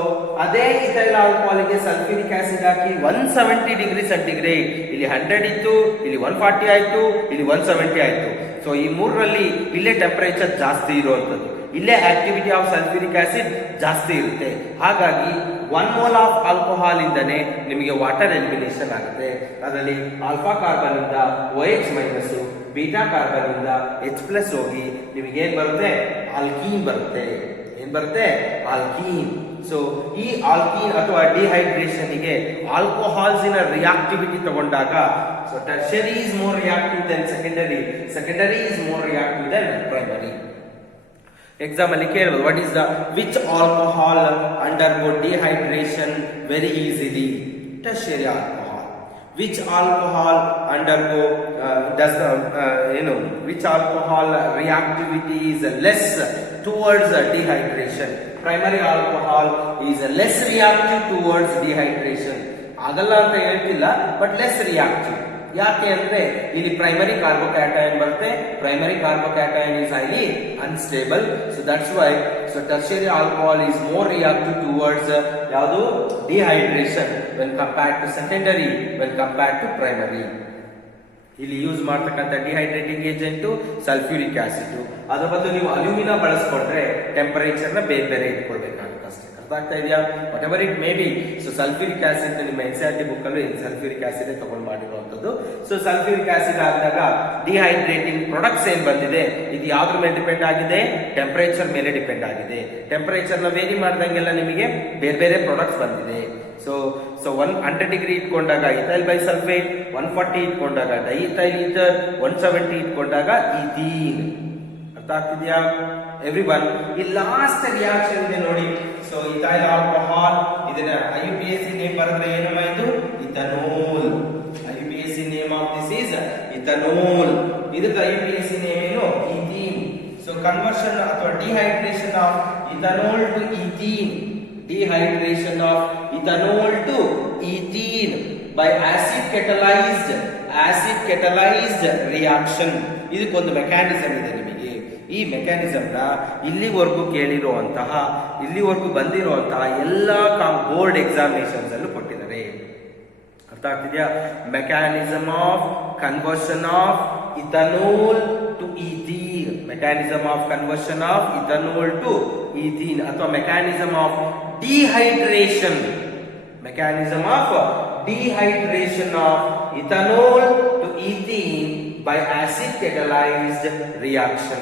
ಅದೇ ಇಥೈಲ್ ಆಲ್ಕೋಹಾಲ್ಗೆ ಸಲ್ಫ್ಯೂರಿಕ್ ಆಸಿಡ್ ಹಾಕಿ 170 ಡಿಗ್ರಿ ಸೆಂಟಿಗ್ರೇಡ್, ಇಲ್ಲಿ 100 ಇತ್ತು, ಇಲ್ಲಿ 140 ಆಯ್ತು, ಇಲ್ಲಿ 170 ಆಯ್ತು. ಸೊ ಈ ಮೂರರಲ್ಲಿ ಇಲ್ಲೇ ಟೆಂಪರೇಚರ್ ಜಾಸ್ತಿ ಇರುವಂತದ್ದು, ಇಲ್ಲೇ ಆಕ್ಟಿವಿಟಿ ಆಫ್ ಸಲ್ಫ್ಯೂರಿಕ್ ಆಸಿಡ್ ಜಾಸ್ತಿ ಇರುತ್ತೆ. ಹಾಗಾಗಿ 1 mole ಆಫ್ ಆಲ್ಕೋಹಾಲ್ ಇಂದನೇ ನಿಮಗೆ ವಾಟರ್ ಎಲಿಮಿನೇಷನ್ ಆಗುತ್ತೆ. ಅದರಲ್ಲಿ ಆಲ್ಫಾ ಕಾರ್ಬನ್ ಇಂದ OH-, ಬೀಟಾ ಕಾರ್ಬನ್ ಇಂದ H+ ಹೋಗಿ ನಿಮಗೆ ಏನ್ ಬರುತ್ತೆ? ಆಲ್ಕೀನ್ ಬರುತ್ತೆ. ಏನ್ ಬರುತ್ತೆ? ಆಲ್ಕೀನ್. ಸೊ ಈ ಆಲ್ಕೀನ್ ಅಥವಾ ಡಿಹೈಡ್ರೇಷನ್ ಗೆ ಆಲ್ಕೋಹಾಲ್ಸ್ ಇನ ರಿಯಾಕ್ಟಿವಿಟಿ ತಗೊಂಡಾಗ so tertiary is more reactive than secondary, secondary is more reactive than primary. Exam ಅಲ್ಲಿ ಕೇಳಬಹುದು, what is the which alcohol undergo dehydration very easily? Tertiary alcohol. which alcohol undergo which alcohol reactivity is less towards dehydration? Primary alcohol is less reactive towards dehydration. ಆಗಲ್ಲ ಅಂತ ಹೇಳ್ತಿಲ್ಲ, but less reactive. ಯಾಕೆ ಅಂದ್ರೆ ಇಲ್ಲಿ primary carbocation ಬರುತ್ತೆ. Primary carbocation is highly unstable, so that's why tertiary alcohol is more reactive towards ಯಾವುದು? dehydration when compared to secondary, when compared to primary. ಇಲ್ಲಿ use ಮಾಡ್ತಕ್ಕಂಥ ಡಿಹೈಡ್ರೇಟಿಂಗ್ ಏಜೆಂಟ್ ಸಲ್ಫ್ಯೂರಿಕ್ ಆಸಿಡ್. ಅದರ ಬದಲು ನೀವು ಅಲ್ಯೂಮಿನಾ ಬಳಸ್ಕೊಂಡ್ರೆ ಟೆಂಪರೇಚರ್ ನ ಬೇರೆ ಬೇರೆ ಇಟ್ಕೊಳ್ಬೇಕಾಗುತ್ತೆ ಅಷ್ಟೇ. ಅರ್ಥ ಆಗ್ತಾ ಇದೆಯಾ? What ever it may be. So sulphuric acid ನಿಮ್ಮ NCERT ಬುಕ್ ಅಲ್ಲಿ ಸಲ್ಫ್ಯೂರಿಕ್ ಆಸಿಡ್ ತಗೊಂಡು ಮಾಡಿರುವಂತದ್ದು. ಸೊ ಸಲ್ಫ್ಯೂರಿಕ್ ಆಸಿಡ್ ಆದಾಗ ಡಿಹೈಡ್ರೇಟಿಂಗ್ ಪ್ರಾಡಕ್ಟ್ಸ್ ಏನ್ ಬಂದಿದೆ, ಇದು ಯಾವ್ದ್ರ ಮೇಲೆ ಡಿಪೆಂಡ್ ಆಗಿದೆ? ಟೆಂಪರೇಚರ್ ಮೇಲೆ ಡಿಪೆಂಡ್ ಆಗಿದೆ. ಟೆಂಪರೇಚರ್ ನ ವೇರಿ ಮಾಡ್ದಂಗೆಲ್ಲ ನಿಮಗೆ ಬೇರೆ ಬೇರೆ ಪ್ರಾಡಕ್ಟ್ಸ್ ಬಂದಿದೆ. ಸೊ 100 ಡಿಗ್ರಿ ಇಟ್ಕೊಂಡಾಗ ಇಥೈಲ್ ಬೈಸಲ್ಫೇಟ್, 140 ಇಟ್ಕೊಂಡಾಗ ಡೈಇಥೈಲ್ ಈಥರ್, 170 ಇಟ್ಕೊಂಡಾಗ ಈಥೀನ್. ಅರ್ಥ ಆಗ್ತಿದ್ಯಾ ಎವ್ರಿವನ್? ಈ ಲಾಸ್ಟ್ ರಿಯಾಕ್ಷನ್ ಇದೆ ನೋಡಿ. ಸೊ ಇಥೈಲ್ ಆಲ್ಕೋಹಾಲ್, ಇದನ್ನ IUPAC ನೇಮ್ ಬರೆದ್ರೆ ಏನಮ್ಮ ಇದು? Ethanol. IUPAC name of this is ethanol. ಇದರ IUPAC ನೇಮ್ ಏನು? ಈಥೀನ್. ಸೊ ಕನ್ವರ್ಷನ್ ಅಥವಾ dehydration of ethanol to ethene, dehydration of ethanol to ethene by acid catalyzed reaction. ಇದಕ್ಕೊಂದು mechanism ಇದೆ ನಿಮಗೆ. ಈ ಮೆಕ್ಯಾನಿಸಮ್ ನ ಇಲ್ಲಿವರೆಗೂ ಬಂದಿರುವಂತಹ ಎಲ್ಲಾ ಬೋರ್ಡ್ ಎಕ್ಸಾಮಿನೇಷನ್ಸ್ ಅಲ್ಲೂ ಕೊಟ್ಟಿದ್ದಾರೆ. ಅರ್ಥ ಆಗ್ತಿದ್ಯಾ? Mechanism of conversion of ethanol to ethene, mechanism of conversion of ethanol to ethene, ಅಥವಾ mechanism of dehydration of ethanol to ethene by acid catalyzed reaction.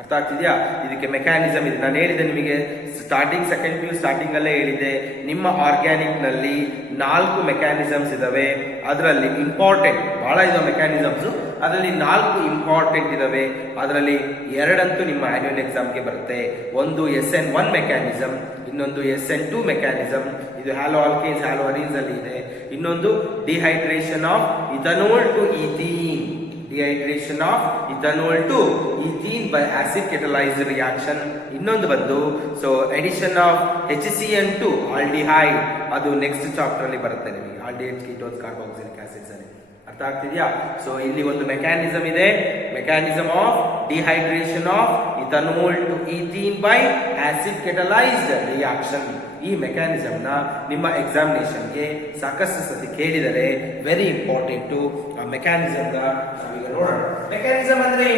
ಅರ್ಥ ಆಗ್ತಿದ್ಯಾ? ಇದಕ್ಕೆ ಮೆಕ್ಯಾನಿಸಮ್ ಇದೆ. ನಾನು ಹೇಳಿದೆ ನಿಮಗೆ ಸ್ಟಾರ್ಟಿಂಗ್ ಸೆಕೆಂಡ್ PU ಸ್ಟಾರ್ಟಿಂಗ್ ಅಲ್ಲೇ ಹೇಳಿದೆ, ನಿಮ್ಮ ಆರ್ಗ್ಯಾನಿಕ್ ನಲ್ಲಿ 4 ಮೆಕ್ಯಾನಿಸಮ್ಸ್ ಇದಾವೆ. ಅದರಲ್ಲಿ ಇಂಪಾರ್ಟೆಂಟ್ ಬಹಳ ಇದಾವೆ ಮೆಕ್ಯಾನಿಸಮ್ಸ್. ಅದರಲ್ಲಿ 4 ಇಂಪಾರ್ಟೆಂಟ್ ಇದಾವೆ. ಅದರಲ್ಲಿ 2 ನಿಮ್ಮ ಆನ್ಯುವಲ್ ಎಕ್ಸಾಮ್ಗೆ ಬರುತ್ತೆ. ಒಂದು SN1 ಮೆಕ್ಯಾನಿಸಮ್, ಇನ್ನೊಂದು SN2 ಮೆಕ್ಯಾನಿಸಮ್. ಇದು ಹ್ಯಾಲೋ ಆಲ್ಕೇನ್ಸ್ ಹ್ಯಾಲೋ ಅರೀನ್ಸ್ ಅಲ್ಲಿ ಇದೆ. ಇನ್ನೊಂದು dehydration of ethanol to ethene, dehydration of ethanol to ethene by acid catalyzed reaction. ಇನ್ನೊಂದು ಬಂದು addition of HCN to aldehyde, ಅದು ನೆಕ್ಸ್ಟ್ ಚಾಪ್ಟರ್ ಅಲ್ಲಿ ಬರುತ್ತೆ ನಿಮಗೆ. ಆಲ್ಡಿಹೈಡ್ ಕೀಟೋನ್ಸ್ ಕಾರ್ಬಾಕ್ಸಿಲಿಕ್ ಆಸಿಡ್ಸ್ ಅಲ್ಲಿ. ಅರ್ಥ ಆಗ್ತಿದ್ಯಾ? ಸೊ ಇಲ್ಲಿ ಒಂದು ಮೆಕ್ಯಾನಿಸಮ್ ಇದೆ, mechanism of dehydration of ethanol to ethene by acid catalysed reaction. ಈ ಮೆಕ್ಯಾನಿಸಮ್ ನ ನಿಮ್ಮ ಎಕ್ಸಾಮಿನೇಷನ್ಗೆ ಸಾಕಷ್ಟು ಸತಿ ಕೇಳಿದರೆ ವೆರಿ ಇಂಪಾರ್ಟೆಂಟ್. ಆ ಮೆಕ್ಯಾನಿಸಮ್ ನಾವೀಗ ನೋಡೋಣ. ಮೆಕ್ಯಾನಿಸಮ್ ಅಂದ್ರೆ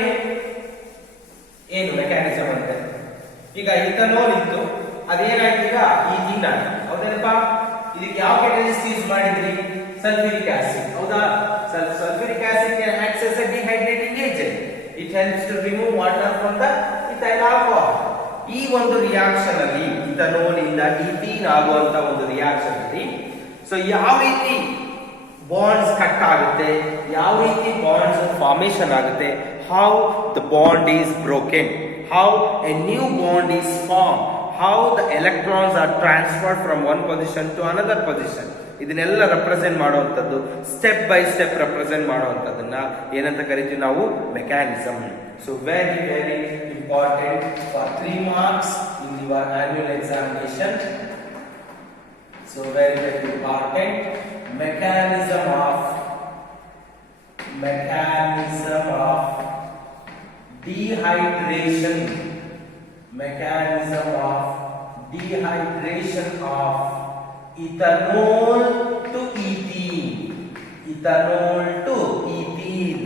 ಏನು ಮೆಕ್ಯಾನಿಸಮ್ ಅಂದ್ರೆ, ಈಗ ಇಥನೋಲ್ ಇತ್ತು, ಅದೇನಾಯ್ತು ಈಗ ಈಥೀನ್ ಆಯ್ತು. ಹೌದೇನಪ್ಪ? ಇದಕ್ಕೆ ಯಾವ ಕೆಟಲಿಸ್ಟ್ ಯೂಸ್ ಮಾಡಿದ್ರಿ? Sulphuric acid. ಹೌದಾ? Sulphuric acid can act as a dehydrating agent. It helps to remove water from the ethyl alcohol. ಈ ಒಂದು ರಿಯಾಕ್ಷನ್ ಅಲ್ಲಿ ಇಥನೋಲ್ ಇಂದ ಈಥೀನ್ ಆಗುವಂತ ಒಂದು ರಿಯಾಕ್ಷನ್ ಅಲ್ಲಿ ಯಾವ ರೀತಿ ಬಾಂಡ್ಸ್ ಕಟ್ ಆಗುತ್ತೆ, ಯಾವ ರೀತಿ ಬಾಂಡ್ಸ್ ಫಾರ್ಮೇಶನ್ ಆಗುತ್ತೆ, how the bond is broken, how a new bond is form, how the electrons are transferred from one position to another position, ಇದನ್ನೆಲ್ಲ ರೆಪ್ರೆಸೆಂಟ್ ಮಾಡುವಂಥದ್ದು, ಸ್ಟೆಪ್ ಬೈ ಸ್ಟೆಪ್ ರೆಪ್ರೆಸೆಂಟ್ ಮಾಡುವಂಥದ್ದನ್ನ ಏನಂತ ಕರಿತೀವಿ ನಾವು? Mechanism. So very very important for 3 marks in your annual examination. So very very important. Mechanism of dehydration. Mechanism of dehydration of ethanol to ethene. Ethanol to ethene.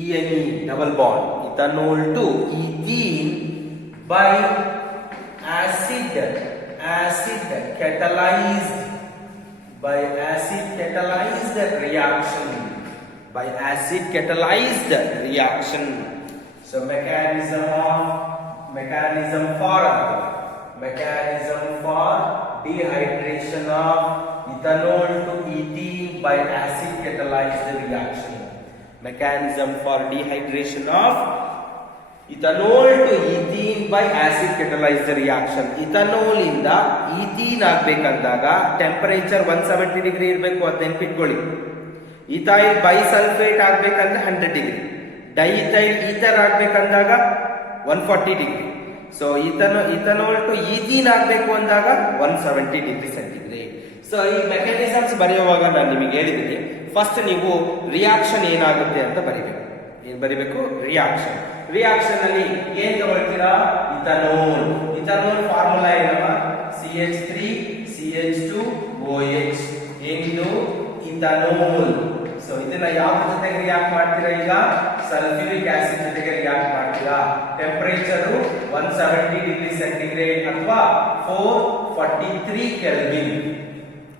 ENE double bond. Ethanol to ethene by acid catalyzed reaction. By acid catalyzed reaction. So mechanism for dehydration of ethanol to ethene by acid catalyzed reaction. Mechanism for dehydration of ethanol to ethene by acid catalyzed reaction. ethanol ಇಂದ ethene ಆಗಬೇಕಂದಾಗ temperature 170 degree ಇರಬೇಕು ಅಂತ ನೆನಪಿಟ್ಕೊಳ್ಳಿ. Ethyl bisulphate ಆಗಬೇಕಂದ್ರೆ 100 degree, diethyl ether ಆಗಬೇಕಂದಾಗ 140 degree. So ethanol to ethene ಆಗಬೇಕು ಅಂದಾಗ 170 degree centigrade. So ಈ ಮೆಕ್ಯಾನಿಸಮ್ಸ್ ಬರೆಯುವಾಗ ನಾನು ನಿಮಗೆ ಹೇಳಿದ್ದೀನಿ, ಫಸ್ಟ್ ನೀವು ರಿಯಾಕ್ಷನ್ ಏನಾಗುತ್ತೆ ಅಂತ ಬರೀಬೇಕು. ಏನ್ ಬರೀಬೇಕು? ರಿಯಾಕ್ಷನ್. ರಿಯಾಕ್ಷನ್ ಅಲ್ಲಿ ಏನ್ ತಗೊಳ್ತೀರಾ? ಇಥನೋಲ್. ಇಥನೋಲ್ ಫಾರ್ಮುಲಾ ಏನಮ್ಮ? CH3CH2OH. ಏನಿದು? ಇಥನೋಲ್. ಸೊ ಇದನ್ನ ಯಾವ ಜೊತೆಗೆ ರಿಯಾಕ್ಟ್ ಮಾಡ್ತೀರಾ? ಈಗ ಸಲ್ಫ್ಯೂರಿಕ್ ಆಸಿಡ್ ಜೊತೆಗೆ ರಿಯಾಕ್ಟ್ ಮಾಡ್ತೀರಾ. ಟೆಂಪರೇಚರ್ 170 ಡಿಗ್ರಿ ಸೆಂಟಿಗ್ರೇಡ್ ಅಥವಾ 443 ಕೆಲ್ವಿನ್.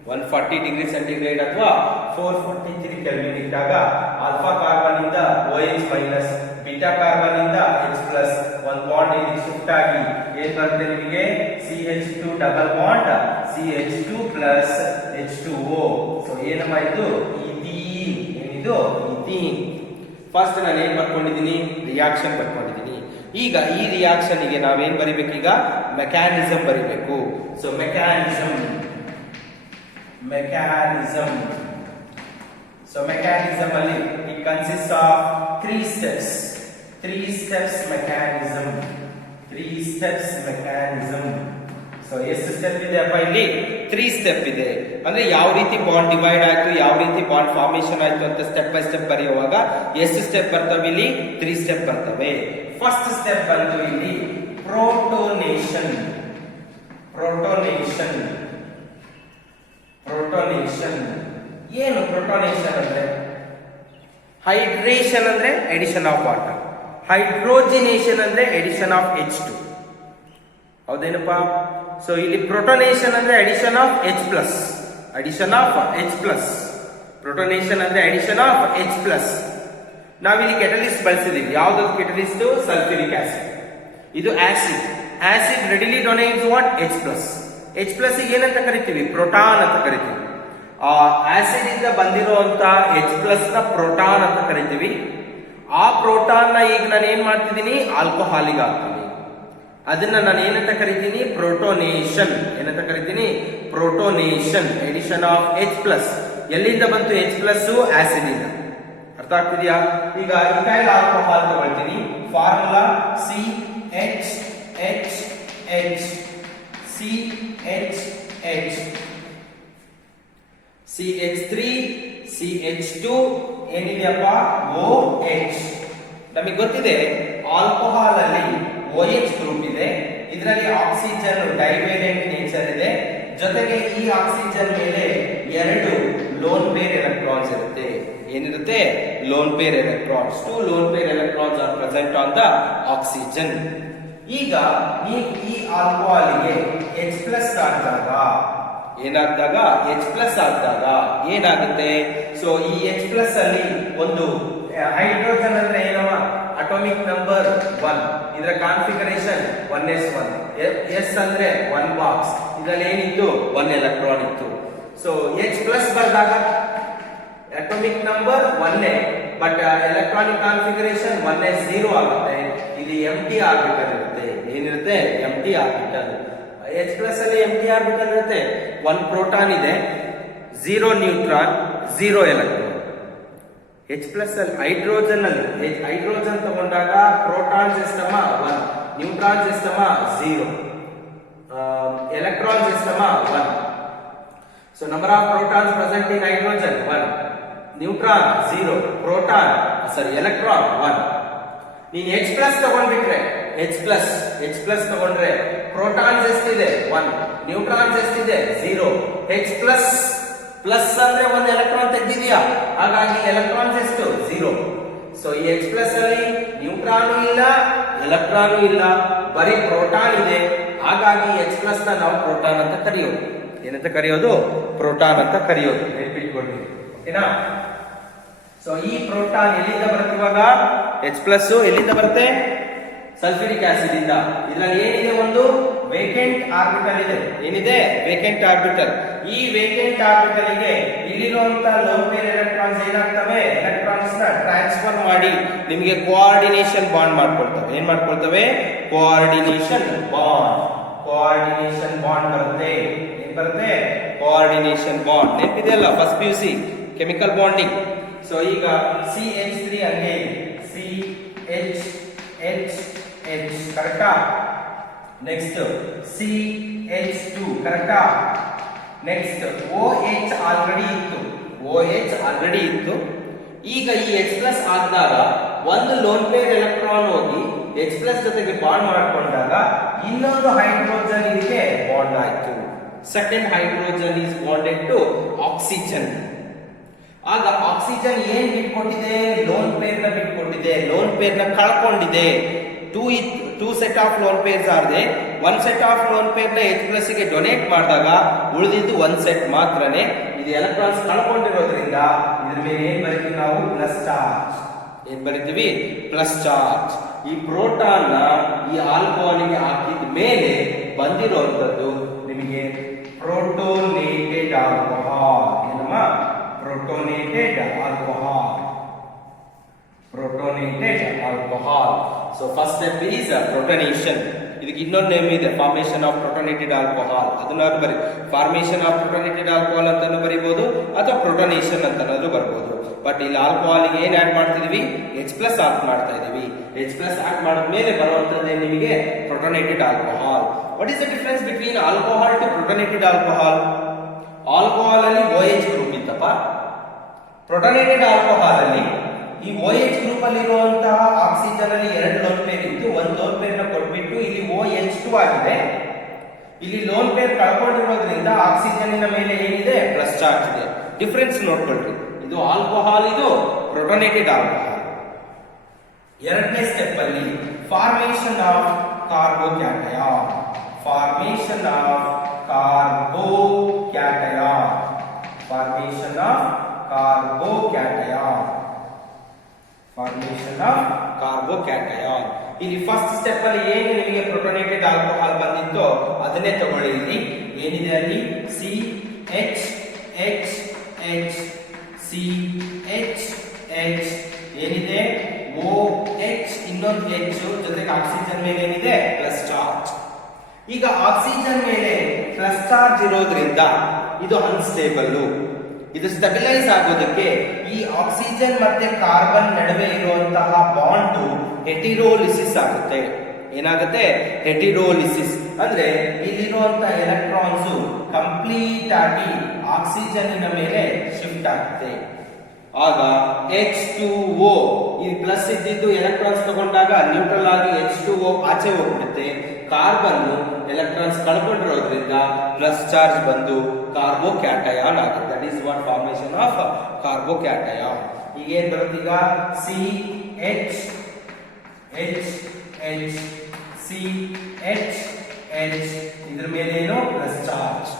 140 ಡಿಗ್ರಿ ಸೆಂಟಿಗ್ರೇಡ್ ಅಥವಾ 443 ಕೆಲ್ವಿನ್ ಇದ್ದಾಗ ಆಲ್ಫಾ ಕಾರ್ಬನ್ ಇಂದ OH ಮೈನಸ್, ಬೀಟಾ ಕಾರ್ಬನ್ ಇಂದ H ಪ್ಲಸ್ ಒಂದು ಬಾಂಡ್ ಇಲ್ಲಿ ಶಿಫ್ಟ್ ಆಗಿ ಏನ್ ಬರುತ್ತೆ ನಿಮಗೆ CH2 double bond CH2 plus H2O. So ಏನಮ್ಮ ಇದು ಈಥೀನ್. ಏನಿದು ಈಥೀನ್. ಫಸ್ಟ್ ನಾನು ಏನ್ ಬರ್ಕೊಂಡಿದ್ದೀನಿ, ರಿಯಾಕ್ಷನ್ ಬರ್ಕೊಂಡಿದ್ದೀನಿ. ಈಗ ಈ ರಿಯಾಕ್ಷನ್ ಗೆ ನಾವೇನ್ ಬರಿಬೇಕೀಗ, ಮೆಕ್ಯಾನಿಸಮ್ ಬರಿಬೇಕು. So mechanism. ಸೊ ಮೆಕ್ಯಾನಿಸಮ್ ಅಲ್ಲಿ it consist of 3 steps. 3 steps mechanism. 3 steps mechanism. So ಎಷ್ಟು ಸ್ಟೆಪ್ ಇದೆ ಅಪ್ಪ ಇಲ್ಲಿ? 3 ಸ್ಟೆಪ್ ಇದೆ. ಅಂದ್ರೆ ಯಾವ ರೀತಿ ಬಾಂಡ್ ಡಿವೈಡ್ ಆಯ್ತು, ಯಾವ ರೀತಿ ಬಾಂಡ್ ಫಾರ್ಮೇಶನ್ ಆಯ್ತು ಅಂತ ಸ್ಟೆಪ್ ಬೈ ಸ್ಟೆಪ್ ಬರೆಯುವಾಗ ಎಷ್ಟು ಸ್ಟೆಪ್ ಬರ್ತವೆ ಇಲ್ಲಿ? 3 ಸ್ಟೆಪ್ ಬರ್ತವೆ. ಫಸ್ಟ್ ಸ್ಟೆಪ್ ಬಂತು ಇಲ್ಲಿ ಪ್ರೋಟೋನೇಷನ್. ಪ್ರೋಟೋನೇಷನ್. ಪ್ರೋಟೋನೇಷನ್ ಏನು? ಪ್ರೋಟೋನೇಷನ್ ಅಂದ್ರೆ ಹೈಡ್ರೇಷನ್ ಅಂದ್ರೆ ಎಡಿಷನ್ ಆಫ್ ವಾಟರ್, ಹೈಡ್ರೋಜಿನೇಷನ್ ಅಂದ್ರೆ ಎಡಿಷನ್ ಆಫ್ H2. ಹೌದೇನಪ್ಪ? ಸೊ ಇಲ್ಲಿ ಪ್ರೋಟೋನೇಷನ್ ಅಂದ್ರೆ addition of H plus. Addition of H plus. Protonation ಅಂದ್ರೆ ಅಡಿಷನ್ ಆಫ್ H ಪ್ಲಸ್. ನಾವಿಲ್ಲಿ ಕೆಟಲಿಸ್ಟ್ ಬಳಸಿದೀವಿ. ಯಾವ್ದು ಕೆಟಲಿಸ್ಟ್? Sulphuric acid. ಇದು acid. Acid readily donates what? H plus. H plus ಏನಂತ ಕರಿತೀವಿ? Proton ಅಂತ ಕರಿತೀವಿ. ಆ ಆಸಿಡ್ ಇಂದ ಬಂದಿರುವಂತ H ಪ್ಲಸ್ ನ ಪ್ರೋಟಾನ್ ಅಂತ ಕರಿತೀವಿ. ಆ ಪ್ರೋಟಾನ್ ನ ಈಗ ನಾನು ಏನ್ ಮಾಡ್ತಿದ್ದೀನಿ? ಆಲ್ಕೋಹಾಲಿಗೆ ಹಾಕ್ತೀನಿ. ಅದನ್ನ ನಾನು ಏನಂತ ಕರಿತೀನಿ? ಪ್ರೋಟೋನೇಷನ್. ಏನಂತ ಕರಿತೀನಿ? Protonation. Addition of H plus. ಎಲ್ಲಿಂದ ಬಂತು H ಪ್ಲಸ್? ಆಸಿಡ್ ಇಂದ. ಅರ್ಥ ಆಗ್ತಿದ್ಯಾ? ಈಗ ಇಥೈಲ್ ಆಲ್ಕೋಹಾಲ್ ತಗೊಳ್ತೀನಿ. Formula CHHH. CHH. CH3 CH2 ಏನಿದೆಯಪ್ಪ? OH. ನಮಗೆ ಗೊತ್ತಿದೆ ಆಲ್ಕೋಹಾಲ್ ಅಲ್ಲಿ OH ಗ್ರೂಪ್ ಇದೆ. ಇದರಲ್ಲಿ ಆಕ್ಸಿಜನ್ ಡೈವೇಲೆಂಟ್ ನೇಚರ್ ಇದೆ. ಜೊತೆಗೆ ಈ ಆಕ್ಸಿಜನ್ ಮೇಲೆ 2 ಲೋನ್ ಪೇರ್ ಎಲೆಕ್ಟ್ರಾನ್ಸ್ ಇರುತ್ತೆ. ಏನಿರುತ್ತೆ? Loan pair electrons. 2 loan pair electrons are present on the oxygen. ಈಗ ನೀವು ಈ ಆಲ್ಕೋಹಾಲ್ಗೆ H ಪ್ಲಸ್ ಆದಾಗ ಏನಾದಾಗ? H ಪ್ಲಸ್ ಆದಾಗ ಏನಾಗುತ್ತೆ? ಸೊ ಈ H ಪ್ಲಸ್ ಅಲ್ಲಿ ಒಂದು ಹೈಡ್ರೋಜನ್ ಅಂದ್ರೆ ಏನವ? Atomic number 1. ಇದರ ಕಾನ್ಫಿಗರೇಷನ್ 1s1. S ಅಂದ್ರೆ 1 ಬಾಕ್ಸ್. ಇದರಲ್ಲಿ ಏನಿತ್ತು? 1 ಎಲೆಕ್ಟ್ರಾನ್ ಇತ್ತು. ಸೊ H ಪ್ಲಸ್ ಬಂದಾಗ atomic number 1 but electronic configuration 1s0 ಆಗುತ್ತೆ. ಇದು ಎಂಟಿ ಆರ್ಬಿಟಲ್ ಇರುತ್ತೆ. ಏನಿರುತ್ತೆ? ಎಂಟಿ ಆರ್ಬಿಟಲ್. H ಪ್ಲಸ್ ಅಲ್ಲಿ ಎಂಟಿ ಆರ್ಬಿಟಲ್ ಇರುತ್ತೆ. 1 ಪ್ರೋಟಾನ್ ಇದೆ, 0 ನ್ಯೂಟ್ರಾನ್, 0 ಎಲೆಕ್ಟ್ರಾನ್. H ಪ್ಲಸ್ ಅಲ್ಲಿ ಹೈಡ್ರೋಜನ್ ತಗೊಂಡಾಗ ಪ್ರೋಟಾನ್ಸ್ ಎಷ್ಟಮ್ಮ? 1, ನ್ಯೂಟ್ರಾನ್ಸ್ ಎಷ್ಟಮ್ಮ? 0, ಎಲೆಕ್ಟ್ರಾನ್ಸ್ ಎಷ್ಟಮ್ಮ? 1. So number of protons present in hydrogen 1, neutron 0, electron 1. ನೀನ್ H ಪ್ಲಸ್ ತಗೊಂಡ್ಬಿಟ್ರೆ H ಪ್ಲಸ್ ತಗೊಂಡ್ರೆ ಪ್ರೋಟಾನ್ಸ್ ಎಷ್ಟಿದೆ? 1, ನ್ಯೂಟ್ರಾನ್ಸ್ ಎಷ್ಟಿದೆ? 0. H ಪ್ಲಸ್ ಪ್ಲಸ್ ಅಂದ್ರೆ 1 ಎಲೆಕ್ಟ್ರಾನ್ ತೆಗೆದಿದೆಯಾ, ಹಾಗಾಗಿ ಎಲೆಕ್ಟ್ರಾನ್ಸ್ ಎಷ್ಟು? 0. ಸೊ ಈ H ಪ್ಲಸ್ ಅಲ್ಲಿ ನ್ಯೂಟ್ರಾನು ಇಲ್ಲ, ಎಲೆಕ್ಟ್ರಾನು ಇಲ್ಲ, ಬರೀ ಪ್ರೋಟಾನ್ ಇದೆ. ಹಾಗಾಗಿ H ಪ್ಲಸ್ ನ ನಾವು ಪ್ರೋಟಾನ್ ಅಂತ ಕರೆಯೋದು. ಏನಂತ ಕರೆಯೋದು? ಪ್ರೋಟಾನ್ ಅಂತ ಕರೆಯೋದು. ನೆನಪಿಟ್ಕೊಳ್ಳಿ, ಓಕೆನಾ? ಸೊ ಈ ಪ್ರೋಟಾನ್ ಎಲ್ಲಿಂದ ಬರುತ್ತೆ ಇವಾಗ? H ಪ್ಲಸ್ ಎಲ್ಲಿಂದ ಬರುತ್ತೆ? ಸಲ್ಫ್ಯೂರಿಕ್ ಆಸಿಡ್ ಇಂದ. ಇದರಲ್ಲಿ ಏನಿದೆ? ಒಂದು ವೇಕೆಂಟ್ ಆರ್ಬಿಟಲ್ ಇದೆ. ಏನಿದೆ? Vacant orbital. ಈ ವೇಕೆಂಟ್ ಆರ್ಬಿಟಲ್ ಗೆ ಇಲ್ಲಿರುವಂತಹ ಲೋನ್ ಪೇರ್ ಎಲೆಕ್ಟ್ರಾನ್ಸ್ ಏನಾಗ್ತವೆ? ಎಲೆಕ್ಟ್ರಾನ್ಸ್ ನ ಟ್ರಾನ್ಸ್ಫರ್ ಮಾಡಿ ನಿಮಗೆ ಕೋಆರ್ಡಿನೇಷನ್ ಬಾಂಡ್ ಮಾಡ್ಕೊಳ್ತವೆ. ಏನ್ ಮಾಡ್ಕೊಳ್ತವೆ? Coordination bond. ಕೋಆರ್ಡಿನೇಷನ್ ಬಾಂಡ್ ಬರುತ್ತೆ. ಏನ್ ಬರುತ್ತೆ? Coordination bond. ನೆನಪಿದೆಯಲ್ಲ first PUC chemical bonding. So ಈಗ CH3 ಹಂಗೆ CHH ಕರೆಕ್ಟಾ? ನೆಕ್ಸ್ಟ್ CH2 ಕರೆಕ್ಟಾ? ನೆಕ್ಸ್ಟ್ OH ಆಲ್ರೆಡಿ ಇತ್ತು. ಈಗ ಈ H ಪ್ಲಸ್ ಆದಾಗ ಒಂದು ಲೋನ್ ಪೇರ್ ಎಲೆಕ್ಟ್ರಾನ್ ಹೋಗಿ H ಪ್ಲಸ್ ಜೊತೆಗೆ ಬಾಂಡ್ ಮಾಡಿಕೊಂಡಾಗ ಇನ್ನೊಂದು ಹೈಡ್ರೋಜನ್ ಇದಕ್ಕೆ ಬಾಂಡ್ ಆಯ್ತು. Second hydrogen is bonded to oxygen. ಆಗ ಆಕ್ಸಿಜನ್ ಏನ್ ಬಿಟ್ಕೊಟ್ಟಿದೆ? ಲೋನ್ ಪೇರ್ ನ ಬಿಟ್ಕೊಟ್ಟಿದೆ. ಲೋನ್ ಪೇರ್ ನ ಕಳ್ಕೊಂಡಿದೆ. Two set of lone pairs are they, one set of lone pair ನ H+ ಗೆ ಡೊನೇಟ್ ಮಾಡಿದಾಗ ಉಳಿದಿದ್ದು ಒಂದ್ ಸೆಟ್ ಮಾತ್ರನೇ. ಇದು ಎಲೆಕ್ಟ್ರಾನ್ಸ್ ಕಳ್ಕೊಂಡಿರೋದ್ರಿಂದ ಇದ್ರ ಮೇಲೆ ಏನ್ ಬರೀತೀವಿ ನಾವು, ಪ್ಲಸ್ ಚಾರ್ಜ್. ಏನ್ ಬರೀತೀವಿ, ಪ್ಲಸ್ ಚಾರ್ಜ್. ಈ ಪ್ರೋಟಾನ್ ನ ಈ ಆಲ್ಕೋಹಾಲಿಗೆ ಹಾಕಿದ ಮೇಲೆ ಬಂದಿರುವಂತದ್ದು ನಿಮಗೆ ಪ್ರೋಟೋನೇಟೆಡ್ ಆಲ್ಕೋಹಾಲ್. ಏನಮ್ಮ, protonated alcohol. Protonated alcohol. So first step is protonation. ಇದಕ್ಕೆ ಇನ್ನೊಂದು ನೇಮ್ ಇದೆ, ಫಾರ್ಮೇಷನ್ ಆಫ್ ಪ್ರೋಟೋನೇಟೆಡ್ ಆಲ್ಕೋಹಾಲ್. ಅದನ್ನಾದ್ರು ಬರಿ, ಫಾರ್ಮೇಷನ್ ಆಫ್ ಪ್ರೋಟೋನೇಟೆಡ್ ಆಲ್ಕೋಹಾಲ್ ಅಂತಾನು ಬರೀಬಹುದು ಅಥವಾ ಪ್ರೋಟೋನೇಷನ್ ಅಂತಾನು ಬರ್ಬೋದು. ಬಟ್ ಇಲ್ಲಿ ಆಲ್ಕೋಹಾಲಿಗೆ ಏನ್ ಆಡ್ ಮಾಡ್ತಿದೀವಿ, H+ ಆಡ್ ಮಾಡ್ತಾ ಇದೀವಿ. H+ ಆಡ್ ಮಾಡಿದ್ಮೇಲೆ ಬರುವಂತದ್ದೇ ನಿಮಗೆ protonated alcohol. What is the difference between alcohol to protonated alcohol? Alcohol ಅಲ್ಲಿ OH ಗ್ರೂಪ್ ಇತ್ತಪ್ಪ, ಪ್ರೋಟೋನೇಟೆಡ್ ಆಲ್ಕೋಹಾಲ್ ಅಲ್ಲಿ ಈ OH ಗ್ರೂಪ್ ಅಲ್ಲಿ ಇರುವಂತಹ ಆಕ್ಸಿಜನ್ ಅಲ್ಲಿ 2 ಲೋನ್ ಪೇರ್ ಇತ್ತು. ಒಂದು ಲೋನ್ ಪೇರ್ ನ ಕೊಟ್ಬಿಟ್ಟು ಇಲ್ಲಿ OH2 ಆಗಿದೆ. ಇಲ್ಲಿ ಲೋನ್ ಪೇರ್ ಕಳ್ಕೊಂಡಿರೋದ್ರಿಂದ ಆಕ್ಸಿಜನ್ ಮೇಲೆ ಏನಿದೆ, ಪ್ಲಸ್ ಚಾರ್ಜ್ ಇದೆ. ಡಿಫರೆನ್ಸ್ ನೋಡ್ಕೊಳ್ರಿ, ಇದು ಆಲ್ಕೋಹಾಲ್, ಇದು ಪ್ರೋಟೋನೇಟೆಡ್ ಆಲ್ಕೋಹಾಲ್. ಎರಡನೇ ಸ್ಟೆಪ್ ಅಲ್ಲಿ formation of carbocation. Formation of carbocation. Formation of carbocation. Formation of carbocation. ಇಲ್ಲಿ ಫಸ್ಟ್ ಸ್ಟೆಪ್ ಅಲ್ಲಿ ಏನು ನಿಮಗೆ ಪ್ರೋಟೋನೇಟೆಡ್ ಆಲ್ಕೋಹಾಲ್ ಬಂದಿತ್ತೋ ಅದನ್ನೇ ತಗೊಳ್ಳಿ. ಇಲ್ಲಿ ಏನಿದೆ ಅಲ್ಲಿ, CH ಏನಿದೆ, OH ಇನ್ನೊಂದು H ಜೊತೆಗೆ ಆಕ್ಸಿಜನ್ ಮೇಲೆ ಏನಿದೆ, ಪ್ಲಸ್ ಚಾರ್ಜ್. ಈಗ ಆಕ್ಸಿಜನ್ ಮೇಲೆ ಪ್ಲಸ್ ಚಾರ್ಜ್ ಇರೋದ್ರಿಂದ ಇದು ಅನ್ಸ್ಟೇಬಲ್. ಇದು ಸ್ಟೆಬಿಲೈಸ್ ಆಗೋದಕ್ಕೆ ಈ ಆಕ್ಸಿಜನ್ ಮತ್ತೆ ಕಾರ್ಬನ್ ನಡುವೆ ಇರುವಂತಹ ಬಾಂಡ್ ಹೆಟಿರೋಲಿಸಿಸ್ ಆಗುತ್ತೆ. ಏನಾಗುತ್ತೆ, ಹೆಟಿರೋಲಿಸಿಸ್ ಅಂದ್ರೆ ಇಲ್ಲಿರುವಂತಹ ಎಲೆಕ್ಟ್ರಾನ್ಸ್ ಕಂಪ್ಲೀಟ್ ಆಗಿ ಆಕ್ಸಿಜನ್ ಮೇಲೆ ಶಿಫ್ಟ್ ಆಗುತ್ತೆ. ಆಗ H2O ಈ ಪ್ಲಸ್ ಇದ್ದಿದ್ದು ಎಲೆಕ್ಟ್ರಾನ್ಸ್ ತಗೊಂಡಾಗ ನ್ಯೂಟ್ರಲ್ ಆಗಿ H2O ಆಚೆ ಹೋಗ್ಬಿಡುತ್ತೆ. ಕಾರ್ಬನ್ ಎಲೆಕ್ಟ್ರಾನ್ಸ್ ಕಳ್ಕೊಂಡಿರೋದ್ರಿಂದ ಪ್ಲಸ್ ಚಾರ್ಜ್ ಬಂದು ಕಾರ್ಬೋಕ್ಯಾಟಯಾನ್ ಆಗುತ್ತೆ. That is what formation of carbocation. ಈಗ ಏನ್ ಬರುತ್ತೆ, ಈಗ CH ಇದ್ರ ಮೇಲೆ ಏನು, ಪ್ಲಸ್ ಚಾರ್ಜ್.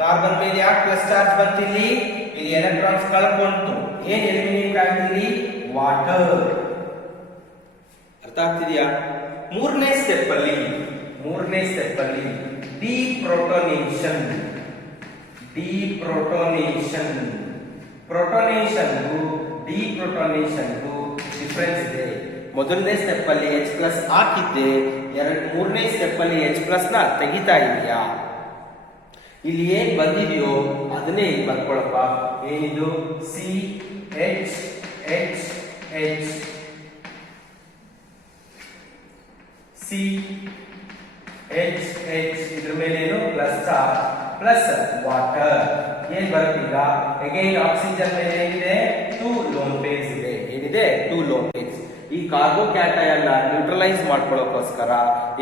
ಕಾರ್ಬನ್ ಮೇಲೆ ಯಾಕೆ ಪ್ಲಸ್ ಚಾರ್ಜ್ ಬರ್ತಿಲ್ಲಿ, ಇಲ್ಲಿ ಎಲೆಕ್ಟ್ರಾನ್ಸ್ ಕಳ್ಕೊಂಡು ಏನ್ ಎಲಿಮಿನೇಟ್ ಆಗ್ತಿಲ್ಲಿ, ವಾಟರ್. ಅರ್ಥ ಆಗ್ತಿದೆಯಾ? ಮೂರನೇ ಸ್ಟೆಪ್ ಅಲ್ಲಿ ಡಿಪ್ರೋಟೋನೇಷನ್. ಪ್ರೋಟೋನೇಷನ್ ಡಿಪ್ರೋಟೋನೇಷನ್ ಡಿಫರೆನ್ಸ್ ಇದೆ. ಮೊದಲನೇ ಸ್ಟೆಪ್ ಅಲ್ಲಿ H+ ಹಾಕಿದ್ದೆ, ಮೂರನೇ ಸ್ಟೆಪ್ ಅಲ್ಲಿ H+ ನ ತೆಗಿತಾ ಇದೆಯಾ? ಇಲ್ಲಿ ಏನ್ ಬಂದಿದೆಯೋ ಅದನ್ನೇ ಇಲ್ಲಿ ಬರ್ಕೊಳಪ್ಪ. ಏನಿದು, CH ಇದ್ರ ಮೇಲೆ ಏನು, ಪ್ಲಸ್ ಚಾರ್ಜ್ ಪ್ಲಸ್ ವಾಟರ್. ಏನ್ ಬರುತ್ತೀಗ, ಅಗೈನ್ ಆಕ್ಸಿಜನ್ ಮೇಲೆ ಏನಿದೆ, 2 ಲೋನ್ ಪೇರ್ಸ್ ಇದೆ. ಏನಿದೆ, 2 ಲೋನ್ ಪೇರ್ಸ್. ಈ ಕಾರ್ಬೋಕ್ಯಾಟಯಾನ್ ನ್ಯೂಟ್ರಲೈಸ್ ಮಾಡ್ಕೊಳ್ಳೋಕೋಸ್ಕರ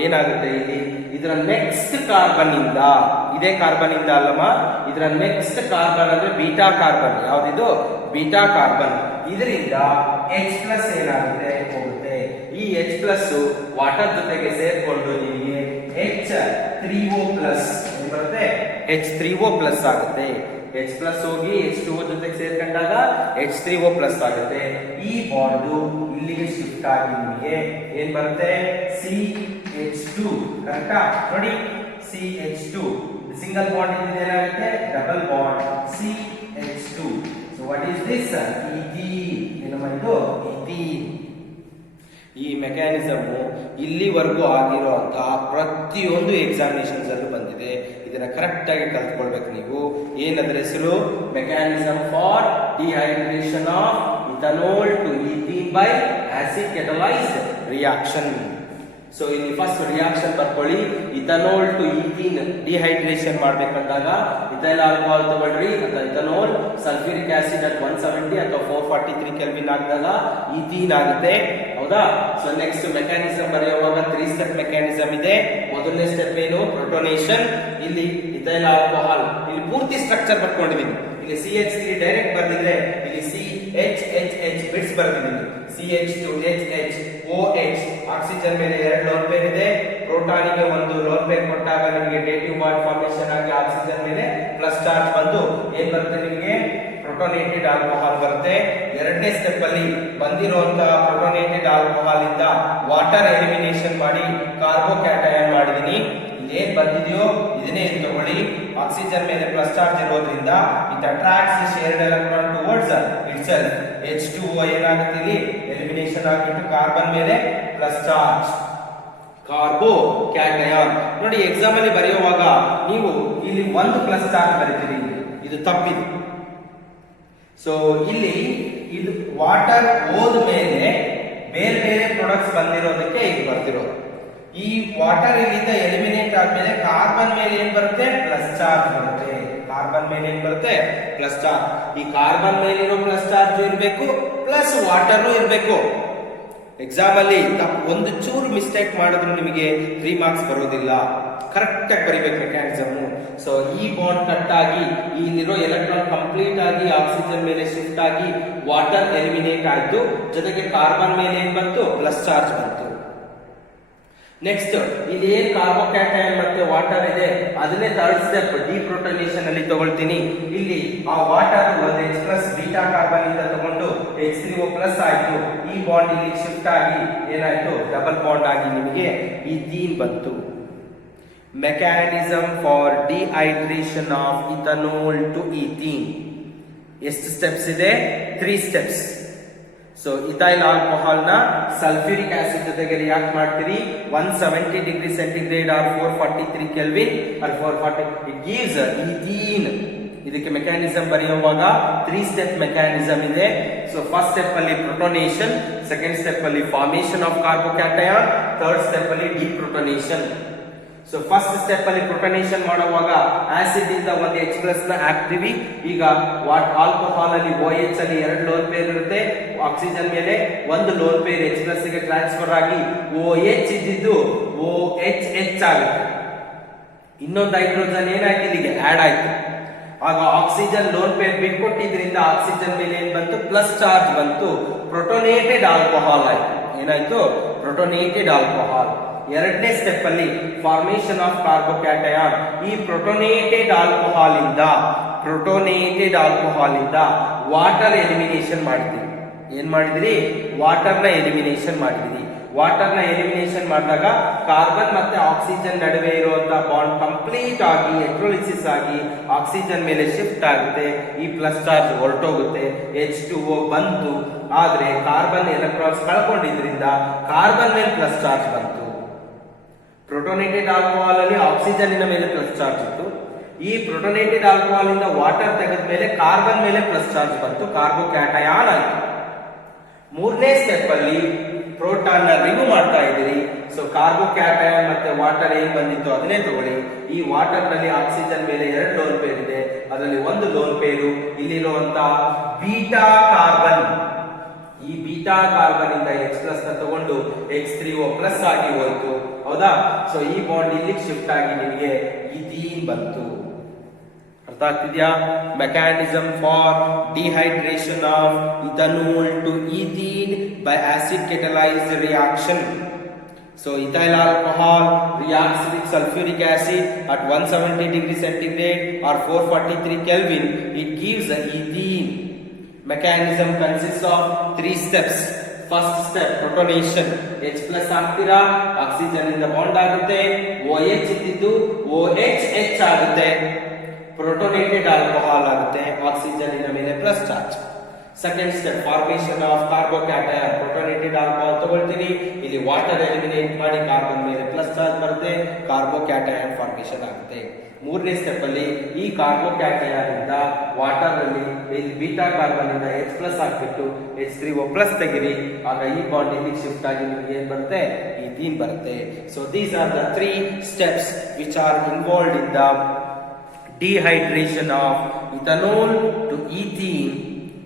ಏನಾಗುತ್ತೆ, ಇಲ್ಲಿ ಇದರ ನೆಕ್ಸ್ಟ್ ಕಾರ್ಬನ್ ಇಂದ, ಇದೇ ಕಾರ್ಬನ್ ಇಂದ ಅಲ್ಲಮ್ಮ, ಇದರ ನೆಕ್ಸ್ಟ್ ಕಾರ್ಬನ್ ಅಂದ್ರೆ ಬೀಟಾ ಕಾರ್ಬನ್. ಯಾವ್ದಿದು, ಬೀಟಾ ಕಾರ್ಬನ್. ಇದರಿಂದ H+ ಏನಾಗುತ್ತೆ, ಹೋಗುತ್ತೆ. ಈ H+ ವಾಟರ್ ಜೊತೆಗೆ ಸೇರ್ಕೊಂಡು ನಿಮಗೆ H3O+ ಏನ್ ಬರುತ್ತೆ, H3O+ ಆಗುತ್ತೆ. H+ ಹೋಗಿ H2O ಜೊತೆಗೆ ಸೇರ್ಕೊಂಡಾಗ H3O+ ಆಗುತ್ತೆ. ಈ ಬಾಂಡ್ ಇಲ್ಲಿಗೆ ಶಿಫ್ಟ್ ಆಗಿ ನಿಮಗೆ ಏನ್ ಬರುತ್ತೆ, CH2. ಕರೆಕ್ಟಾ? ನೋಡಿ, CH2 ಸಿಂಗಲ್ ಬಾಂಡ್ ಇದ್ರೆ ಏನಾಗುತ್ತೆ, double bond CH2. So what is this, ethene. ಏನಮ್ಮ ಇದು, ಈಥೀನ್. ಈ ಮೆಕ್ಯಾನಿಸಮ್ ಇಲ್ಲಿವರೆಗೂ ಆಗಿರುವಂತಹ ಪ್ರತಿಯೊಂದು ಎಕ್ಸಾಮಿನೇಷನ್ಸ್ ಅಲ್ಲೂ ಬಂದಿದೆ. ಇದನ್ನ ಕರೆಕ್ಟ್ ಆಗಿ ಕಲ್ತ್ಕೊಳ್ಬೇಕು ನೀವು. ಏನಂದ್ರೆ ಹೆಸರು, mechanism for dehydration of ethanol to ethene by acid catalysed reaction. So ಇಲ್ಲಿ ಫಸ್ಟ್ ರಿಯಾಕ್ಷನ್ ಬರ್ಕೊಳ್ಳಿ. ಇಥನಾಲ್ ಟು ಈಥೀನ್ ಡಿಹೈಡ್ರೇಷನ್ ಮಾಡ್ಬೇಕಂದಾಗ ಇಥೈಲ್ ಆಲ್ಕೋಹಾಲ್ ತಗೊಳ್ರಿ, ಅಥವಾ ಇಥನಾಲ್ ಸಲ್ಫ್ಯೂರಿಕ್ ಆಸಿಡ್ at 170 ಅಥವಾ 443 ಕೆಲ್ವಿನ್ ಹಾಕಿದಾಗ ಈಥೀನ್ ಆಗುತ್ತೆ. ಹೌದಾ? ಸೊ ನೆಕ್ಸ್ಟ್ ಮೆಕ್ಯಾನಿಸಮ್ ಬರೆಯುವಾಗ 3 ಸ್ಟೆಪ್ ಮೆಕ್ಯಾನಿಸಮ್ ಇದೆ. ಮೊದಲನೇ ಸ್ಟೆಪ್ ಏನು, ಪ್ರೋಟೋನೇಷನ್. ಇಲ್ಲಿ ಇಥೈಲ್ ಆಲ್ಕೋಹಾಲ್, ಇಲ್ಲಿ ಪೂರ್ತಿ ಸ್ಟ್ರಕ್ಚರ್ ಬರ್ಕೊಂಡಿದ್ದೀನಿ. ಇಲ್ಲಿ CH3 ಡೈರೆಕ್ಟ್ ಬರ್ದಿದ್ರೆ ಇಲ್ಲಿ CH ಬಿಟ್ಸ್ ಬರ್ದಿದ್ದೀನಿ. CH2 H OH oxygen oxygen ಮೇಲೆ 2 ಲೋನ್ ಪೇರ್ ಇದೆ, ಪ್ರೋಟಾನಿಗೆ 1 ಲೋನ್ ಪೇರ್ ಕೊಟ್ಟಾಗ ನಿಮಗೆ ಡೇಟಿವ್ ಬಾಂಡ್ ಫಾರ್ಮೇಶನ್ ಆಗಿ ಆಕ್ಸಿಜನ್ ಮೇಲೆ ಪ್ಲಸ್ ಚಾರ್ಜ್ ಬಂದು ಏನ್ ಬರುತ್ತೆ ನಿಮಗೆ ಪ್ರೋಟೋನೇಟೆಡ್ ಆಲ್ಕೋಹಾಲ್ ಬರುತ್ತೆ. ಎರಡನೇ ಸ್ಟೆಪ್ ಅಲ್ಲಿ ಬಂದಿರುವಂತಹ ಪ್ರೋಟೋನೇಟೆಡ್ ಆಲ್ಕೋಹಾಲ್ ಇಂದ ವಾಟರ್ ಎಲಿಮಿನೇಷನ್ ಮಾಡಿ ಕಾರ್ಬೋಕ್ಯಾಟಯನ್ ಮಾಡಿದೀನಿ. ಏನ್ ಬಂದಿದೆಯೋ ಇದನ್ನೇ ತಗೊಳ್ಳಿ. ಆಕ್ಸಿಜನ್ ಮೇಲೆ ಪ್ಲಸ್ ಚಾರ್ಜ್ ಇರೋದ್ರಿಂದ it attracts shared electron towards itself. H2O ಏನಾಗುತ್ತೆ ಇಲ್ಲಿ ಎಲಿಮಿನೇಷನ್ ಆಗಿಬಿಟ್ಟು ಕಾರ್ಬನ್ ಮೇಲೆ ಪ್ಲಸ್ ಚಾರ್ಜ್ ಕಾರ್ಬೋಕ್ಯಾಟಯಾನ್. ನೋಡಿ ಎಕ್ಸಾಮ್ ಅಲ್ಲಿ ಬರೆಯುವಾಗ ನೀವು ಇಲ್ಲಿ 1 ಪ್ಲಸ್ ಚಾರ್ಜ್ ಬರೀತೀರಿ, ಇದು ತಪ್ಪಿದೆ. ಸೊ ಇಲ್ಲಿ ಇದು ವಾಟರ್ ಹೋದ ಮೇಲೆ ಬೇರೆ ಬೇರೆ ಪ್ರಾಡಕ್ಟ್ಸ್ ಬಂದಿರೋದಕ್ಕೆ ಈಗ ಬರ್ತಿರೋದು. ಈ ವಾಟರ್ ಇಲ್ಲಿಂದ ಎಲಿಮಿನೇಟ್ ಆದ್ಮೇಲೆ ಕಾರ್ಬನ್ ಮೇಲೆ ಏನ್ ಬರುತ್ತೆ ಪ್ಲಸ್ ಚಾರ್ಜ್ ಬರುತ್ತೆ. ಕಾರ್ಬನ್ ಮೇಲೆ ಏನ್ ಬರುತ್ತೆ ಪ್ಲಸ್ ಚಾರ್ಜ್. ಈ ಕಾರ್ಬನ್ ಮೇಲಿರೋ ಪ್ಲಸ್ ಚಾರ್ಜ್ ಇರಬೇಕು, ಪ್ಲಸ್ ವಾಟರ್ ಇರಬೇಕು. ಎಕ್ಸಾಮ್ ಅಲ್ಲಿ ಒಂದು ಚೂರು ಮಿಸ್ಟೇಕ್ ಮಾಡಿದ್ರು ನಿಮಗೆ 3 ಮಾರ್ಕ್ಸ್ ಬರೋದಿಲ್ಲ. ಕರೆಕ್ಟ್ ಆಗಿ ಬರಿಬೇಕು ಮೆಕ್ಯಾನಿಸಮ್. ಸೊ ಈ ಬಾಂಡ್ ಕಟ್ ಆಗಿ ಇಲ್ಲಿರೋ ಎಲೆಕ್ಟ್ರಾನ್ ಕಂಪ್ಲೀಟ್ ಆಗಿ ಆಕ್ಸಿಜನ್ ಮೇಲೆ ಶಿಫ್ಟ್ ಆಗಿ ವಾಟರ್ ಎಲಿಮಿನೇಟ್ ಆಯ್ತು, ಜೊತೆಗೆ ಕಾರ್ಬನ್ ಮೇಲೆ ಏನ್ ಬಂತು ಪ್ಲಸ್ ಚಾರ್ಜ್ ಬಂತು. ನೆಕ್ಸ್ಟ್ ಇಲ್ಲಿ ಏನ್ ಕಾರ್ಬೋಕ್ಯಾಟಯನ್ ಮತ್ತೆ ವಾಟರ್ ಇದೆ ಅದನ್ನೇ ಥರ್ಡ್ ಸ್ಟೆಪ್ ಡಿಪ್ರೋಟನೇಷನ್ ಅಲ್ಲಿ ತಗೊಳ್ತೀನಿ. ಇಲ್ಲಿ ಆ ವಾಟರ್ ಒಂದು H+ ಬೀಟಾ ಕಾರ್ಬನ್ ಇಂದ ತಗೊಂಡು H3O+ ಆಯ್ತು. ಈ ಬಾಂಡ್ ಇಲ್ಲಿ ಶಿಫ್ಟ್ ಆಗಿ ಏನಾಯ್ತು ಡಬಲ್ ಬಾಂಡ್ ಆಗಿ ನಿಮಗೆ ಈಥೀನ್ ಬಂತು. Mechanism for dehydration of ethanol to ethene. ಎಷ್ಟು ಸ್ಟೆಪ್ಸ್ ಇದೆ? 3 ಸ್ಟೆಪ್ಸ್. ಸೊ ಇಥೈಲ್ ಆಲ್ಕೋಹಾಲ್ ನ ಸಲ್ಫ್ಯೂರಿಕ್ ಆಸಿಡ್ ಜೊತೆಗೆ ರಿಯಾಕ್ಟ್ ಮಾಡ್ತೀರಿ 170 degree centigrade or 443 kelvin or 440 it gives ethene. ಇದಕ್ಕೆ ಮೆಕ್ಯಾನಿಸಮ್ ಬರೆಯುವಾಗ 3 ಸ್ಟೆಪ್ ಮೆಕ್ಯಾನಿಸಮ್ ಇದೆ. ಸೊ ಫಸ್ಟ್ ಸ್ಟೆಪ್ ಅಲ್ಲಿ ಪ್ರೋಟೋನೇಷನ್, ಸೆಕೆಂಡ್ ಸ್ಟೆಪ್ ಅಲ್ಲಿ formation of carbocation, third step ಅಲ್ಲಿ ಡಿಪ್ರೋಟನೇಷನ್. ಸೊ ಫಸ್ಟ್ ಸ್ಟೆಪ್ ಅಲ್ಲಿ ಪ್ರೋಟನೇಷನ್ ಮಾಡುವಾಗ ಆಸಿಡ್ ಇಂದ ಒಂದು H+ ನ ಹಾಕ್ತಿವಿ. ಈಗ ಆಲ್ಕೋಹಾಲ್ ಅಲ್ಲಿ OH ಅಲ್ಲಿ 2 ಲೋನ್ ಪೇರ್ ಇರುತ್ತೆ, ಆಕ್ಸಿಜನ್ ಮೇಲೆ 1 ಲೋನ್ ಪೇರ್ H+ ಗೆ ಟ್ರಾನ್ಸ್ಫರ್ ಆಗಿ OH ಇದ್ದಿದ್ದು OHH ಆಗುತ್ತೆ. ಇನ್ನೊಂದು ಹೈಡ್ರೋಜನ್ ಏನಾಯ್ತು ಇಲ್ಲಿಗೆ ಆಡ್ ಆಯ್ತು. ಆಗ ಆಕ್ಸಿಜನ್ ಲೋನ್ ಪೇರ್ ಬಿಟ್ಕೊಟ್ಟಿದ್ರಿಂದ ಆಕ್ಸಿಜನ್ ಮೇಲೆ ಏನ್ ಬಂತು ಪ್ಲಸ್ ಚಾರ್ಜ್ ಬಂತು, ಪ್ರೋಟೋನೇಟೆಡ್ ಆಲ್ಕೋಹಾಲ್ ಆಯ್ತು. ಏನಾಯ್ತು ಪ್ರೋಟೋನೇಟೆಡ್ ಆಲ್ಕೋಹಾಲ್. ಎರಡನೇ ಸ್ಟೆಪ್ ಅಲ್ಲಿ ಫಾರ್ಮೇಶನ್ ಆಫ್ ಕಾರ್ಬೋಕ್ಯಾಟಯಾನ್. ಈ ಪ್ರೋಟೋನೇಟೆಡ್ ಆಲ್ಕೋಹಾಲ್ ಇಂದ ವಾಟರ್ ಎಲಿಮಿನೇಷನ್ ಮಾಡಿದ್ರಿ. ಏನ್ ಮಾಡಿದ್ರಿ ವಾಟರ್ ನ ಎಲಿಮಿನೇಷನ್ ಮಾಡಿದ್ರಿ. ವಾಟರ್ ನ ಎಲಿಮಿನೇಷನ್ ಮಾಡಿದಾಗ ಕಾರ್ಬನ್ ಮತ್ತೆ ಆಕ್ಸಿಜನ್ ನಡುವೆ ಇರುವಂತಹ ಬಾಂಡ್ ಕಂಪ್ಲೀಟ್ ಆಗಿ ಎಲೆಕ್ಟ್ರೋಲಿಸಿಸ್ ಆಗಿ ಆಕ್ಸಿಜನ್ ಮೇಲೆ ಶಿಫ್ಟ್ ಆಗುತ್ತೆ. ಈ ಪ್ಲಸ್ ಚಾರ್ಜ್ ಹೊರಟೋಗುತ್ತೆ, H2O ಬಂತು. ಆದ್ರೆ ಕಾರ್ಬನ್ ಎಲೆಕ್ಟ್ರಾನ್ಸ್ ಕಳ್ಕೊಂಡಿದ್ರಿಂದ ಕಾರ್ಬನ್ ಮೇಲೆ ಪ್ಲಸ್ ಚಾರ್ಜ್ ಬಂತು. ಪ್ರೋಟೋನೇಟೆಡ್ ಆಲ್ಕೋಹಾಲ್ ಅಲ್ಲಿ ಆಕ್ಸಿಜನ್ ಮೇಲೆ ಪ್ಲಸ್ ಚಾರ್ಜ್ ಇತ್ತು. ಈ ಪ್ರೋಟೋನೇಟೆಡ್ ಆಲ್ಕೋಹಾಲ್ ಇಂದ ವಾಟರ್ ತೆಗೆದ ಮೇಲೆ ಕಾರ್ಬನ್ ಮೇಲೆ ಪ್ಲಸ್ ಚಾರ್ಜ್ ಬಂತು, ಕಾರ್ಬೋಕ್ಯಾಟಯಾನ್ ಆಯ್ತು. ಮೂರನೇ ಸ್ಟೆಪ್ ಅಲ್ಲಿ ಪ್ರೋಟಾನ್ ನ ರಿಮೂವ್ ಮಾಡ್ತಾ ಇದ್ದೀರಿ. ಸೊ ಕಾರ್ಬೋಕ್ಯಾಟಯಾನ್ ಮತ್ತೆ ವಾಟರ್ ಏನ್ ಬಂದಿತ್ತು ಅದನ್ನೇ ತಗೊಳ್ಳಿ. ಈ ವಾಟರ್ ನಲ್ಲಿ ಆಕ್ಸಿಜನ್ ಮೇಲೆ 2 ಲೋನ್ ಪೇರ್ ಇದೆ, ಅದರಲ್ಲಿ 1 ಲೋನ್ ಪೇರು ಇಲ್ಲಿರುವಂತ ಬೀಟಾ ಕಾರ್ಬನ್. ಈ ಬೀಟಾ ಕಾರ್ಬನ್ ಇಂದ H+ ನ ತಗೊಂಡು H3O+ ಆಗಿ ಹೋಯ್ತು, ಹೌದಾ? ಸೊ ಈ ಬಾಂಡ್ ಇಲ್ಲಿ ಶಿಫ್ಟ್ ಆಗಿ ನಿಮಗೆ ಈಥೀನ್ ಬಂತು. ಅರ್ಥ ಆಗ್ತಿದ್ಯಾ? Mechanism for dehydration of ethanol to ethene by acid catalyzed reaction. So ethyl alcohol reacts with sulfuric acid at 170 degree centigrade or 443 Kelvin. It gives ethene. Mechanism consists of 3 steps. First step protonation. H+ ಹಾಕ್ತೀರಾ, oxygen ಇಂದ bond ಆಗುತ್ತೆ, OH ಇದ್ದಿದ್ದು OHH ಆಗುತ್ತೆ, protonated alcohol ಆಗುತ್ತೆ, oxygen ಮೇಲೆ plus charge. Second step formation of carbocation. Protonated alcohol ತಗೊಳ್ತೀರಿ, ಇಲ್ಲಿ water eliminate ಮಾಡಿ ಕಾರ್ಬನ್ ಮೇಲೆ ಪ್ಲಸ್ ಚಾರ್ಜ್ ಬರುತ್ತೆ, ಕಾರ್ಬೋಕ್ಯಾಟಯಾನ್ ಫಾರ್ಮೇಶನ್ ಆಗುತ್ತೆ. ಮೂರನೇ ಸ್ಟೆಪ್ ಅಲ್ಲಿ ಈ ಕಾರ್ಬೋಕ್ಯಾಟಯಾನ್ ಇಂದ ವಾಟರ್ ಅಲ್ಲಿ ಇಲ್ಲಿ ಬೀಟಾ ಕಾರ್ಬನ್ ಇಂದ H+ ಹಾಕ್ಬಿಟ್ಟು H3O+ ತೆಗಿರಿ, ಆಗ ಈ ಬಾಂಡ್ ಇಲ್ಲಿ ಶಿಫ್ಟ್ ಆಗಿ ನಿಮಗೆ ಏನ್ ಬರುತ್ತೆ ಈಥೀನ್ ಬರುತ್ತೆ. So these are the 3 steps which are involved in the dehydration of ethanol to ethene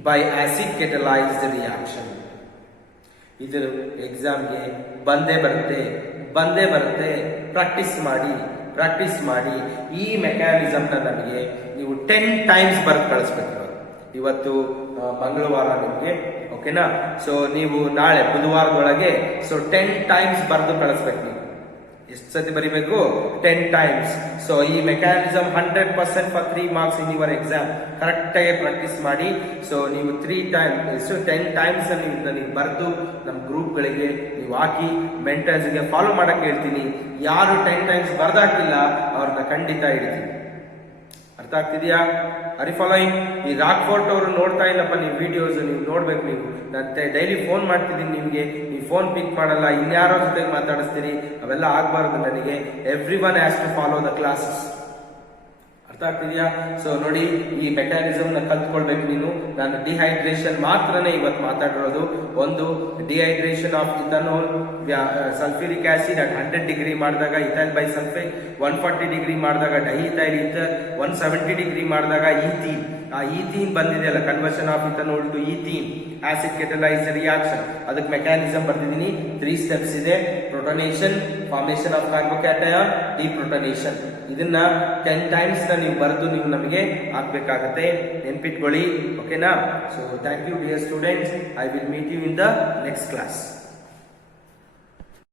by acid catalyzed reaction. ಇದು ಎಕ್ಸಾಮ್ಗೆ ಬಂದೇ ಬರುತ್ತೆ. ಪ್ರಾಕ್ಟೀಸ್ ಮಾಡಿ ಈ ಮೆಕ್ಯಾನಿಸಮ್ ನನಗೆ ನೀವು 10 ಟೈಮ್ಸ್ ಬರ್ದು ಕಳಿಸ್ಬೇಕು. ಇವತ್ತು ಮಂಗಳವಾರ ನಿಮಗೆ ಓಕೆ ಓಕೆನಾ. ಸೊ ನೀವು ನಾಳೆ ಬುಧವಾರದೊಳಗೆ ಸೊ 10 ಟೈಮ್ಸ್ ಬರೆದು ಕಳಿಸ್ಬೇಕು. ನೀವು ಎಷ್ಟು ಸತಿ ಬರಿಬೇಕು? 10 ಟೈಮ್ಸ್. ಸೊ ಈ mechanism 100% for 3 marks in your exam. Correct ಆಗಿ ಪ್ರಾಕ್ಟೀಸ್ ಮಾಡಿ. ಸೊ ನೀವು 10 ಟೈಮ್ಸ್ ನೀವು ಬರೆದು ನಮ್ಮ ಗ್ರೂಪ್ಗಳಿಗೆ ನೀವು ಹಾಕಿ ಮೆಂಟರ್ಸ್ಗೆ ಫಾಲೋ ಮಾಡಕ್ಕೆ ಹೇಳ್ತೀನಿ. ಯಾರು 10 ಟೈಮ್ಸ್ ಬರ್ದಾಕಿಲ್ಲ ಅವ್ರನ್ನ ಖಂಡಿತ ಹಿಡಿತೀನಿ. ಅರ್ಥ ಆಗ್ತಿದ್ಯಾ? ಅರಿ ಫಾಲೋಯಿಂಗ್. ಈ ರಾಕ್ ಫೋರ್ಟ್ ಅವರು ನೋಡ್ತಾ ಇಲ್ಲಪ್ಪ ನೀವು ವಿಡಿಯೋಸ್, ನೀವು ನೋಡ್ಬೇಕು. ನೀವು ನಾನು ಡೈಲಿ ಫೋನ್ ಮಾಡ್ತಿದ್ದೀನಿ ನಿಮಗೆ, ನೀವು ಫೋನ್ ಪಿಕ್ ಮಾಡಲ್ಲ, ಇನ್ಯಾರೋ ಜೊತೆಗೆ ಮಾತಾಡಿಸ್ತೀರಿ. ಅವೆಲ್ಲ ಆಗ್ಬಾರ್ದು ನನಗೆ. Every one has to follow the classes. ಅರ್ಥ ಆಗ್ತಿದ್ಯಾ? ಸೊ ನೋಡಿ, ಈ ಮೆಕ್ಯಾನಿಸಮ್ ನ ಕಲ್ತ್ಕೊಳ್ಬೇಕು ನೀನು. ನಾನು ಡಿಹೈಡ್ರೇಷನ್ ಮಾತ್ರನೇ ಇವತ್ತು ಮಾತಾಡಿರೋದು. ಒಂದು dehydration of ethanol, sulphuric acid at 100 degree ಮಾಡಿದಾಗ ಇಥೈಲ್ ಬೈ ಸಲ್ಫೇಟ್, 140 ಡಿಗ್ರಿ ಮಾಡಿದಾಗ ಡೈಥೈಲ್ ಈಥರ್, 170 ಡಿಗ್ರಿ ಮಾಡಿದಾಗ ಈಥೀನ್. ಆ ಈಥೀನ್ ಬಂದಿದೆಯಲ್ಲ, conversion of ethanol to ethene, acid catalyse reaction. ಅದಕ್ಕೆ ಮೆಕ್ಯಾನಿಸಮ್ ಬರ್ತಿದ್ದೀನಿ. 3 ಸ್ಟೆಪ್ಸ್ ಇದೆ. Protonation, formation of carbocation, deprotonation. ಇದನ್ನ 10 times ನೀವು ಬರೆದು ನೀವು ನಮಗೆ ಹಾಕ್ಬೇಕಾಗತ್ತೆ. ನೆನ್ಪಿಟ್ಕೊಳ್ಳಿ. ಓಕೆನಾ? So thank you dear students. I will meet you in the next class.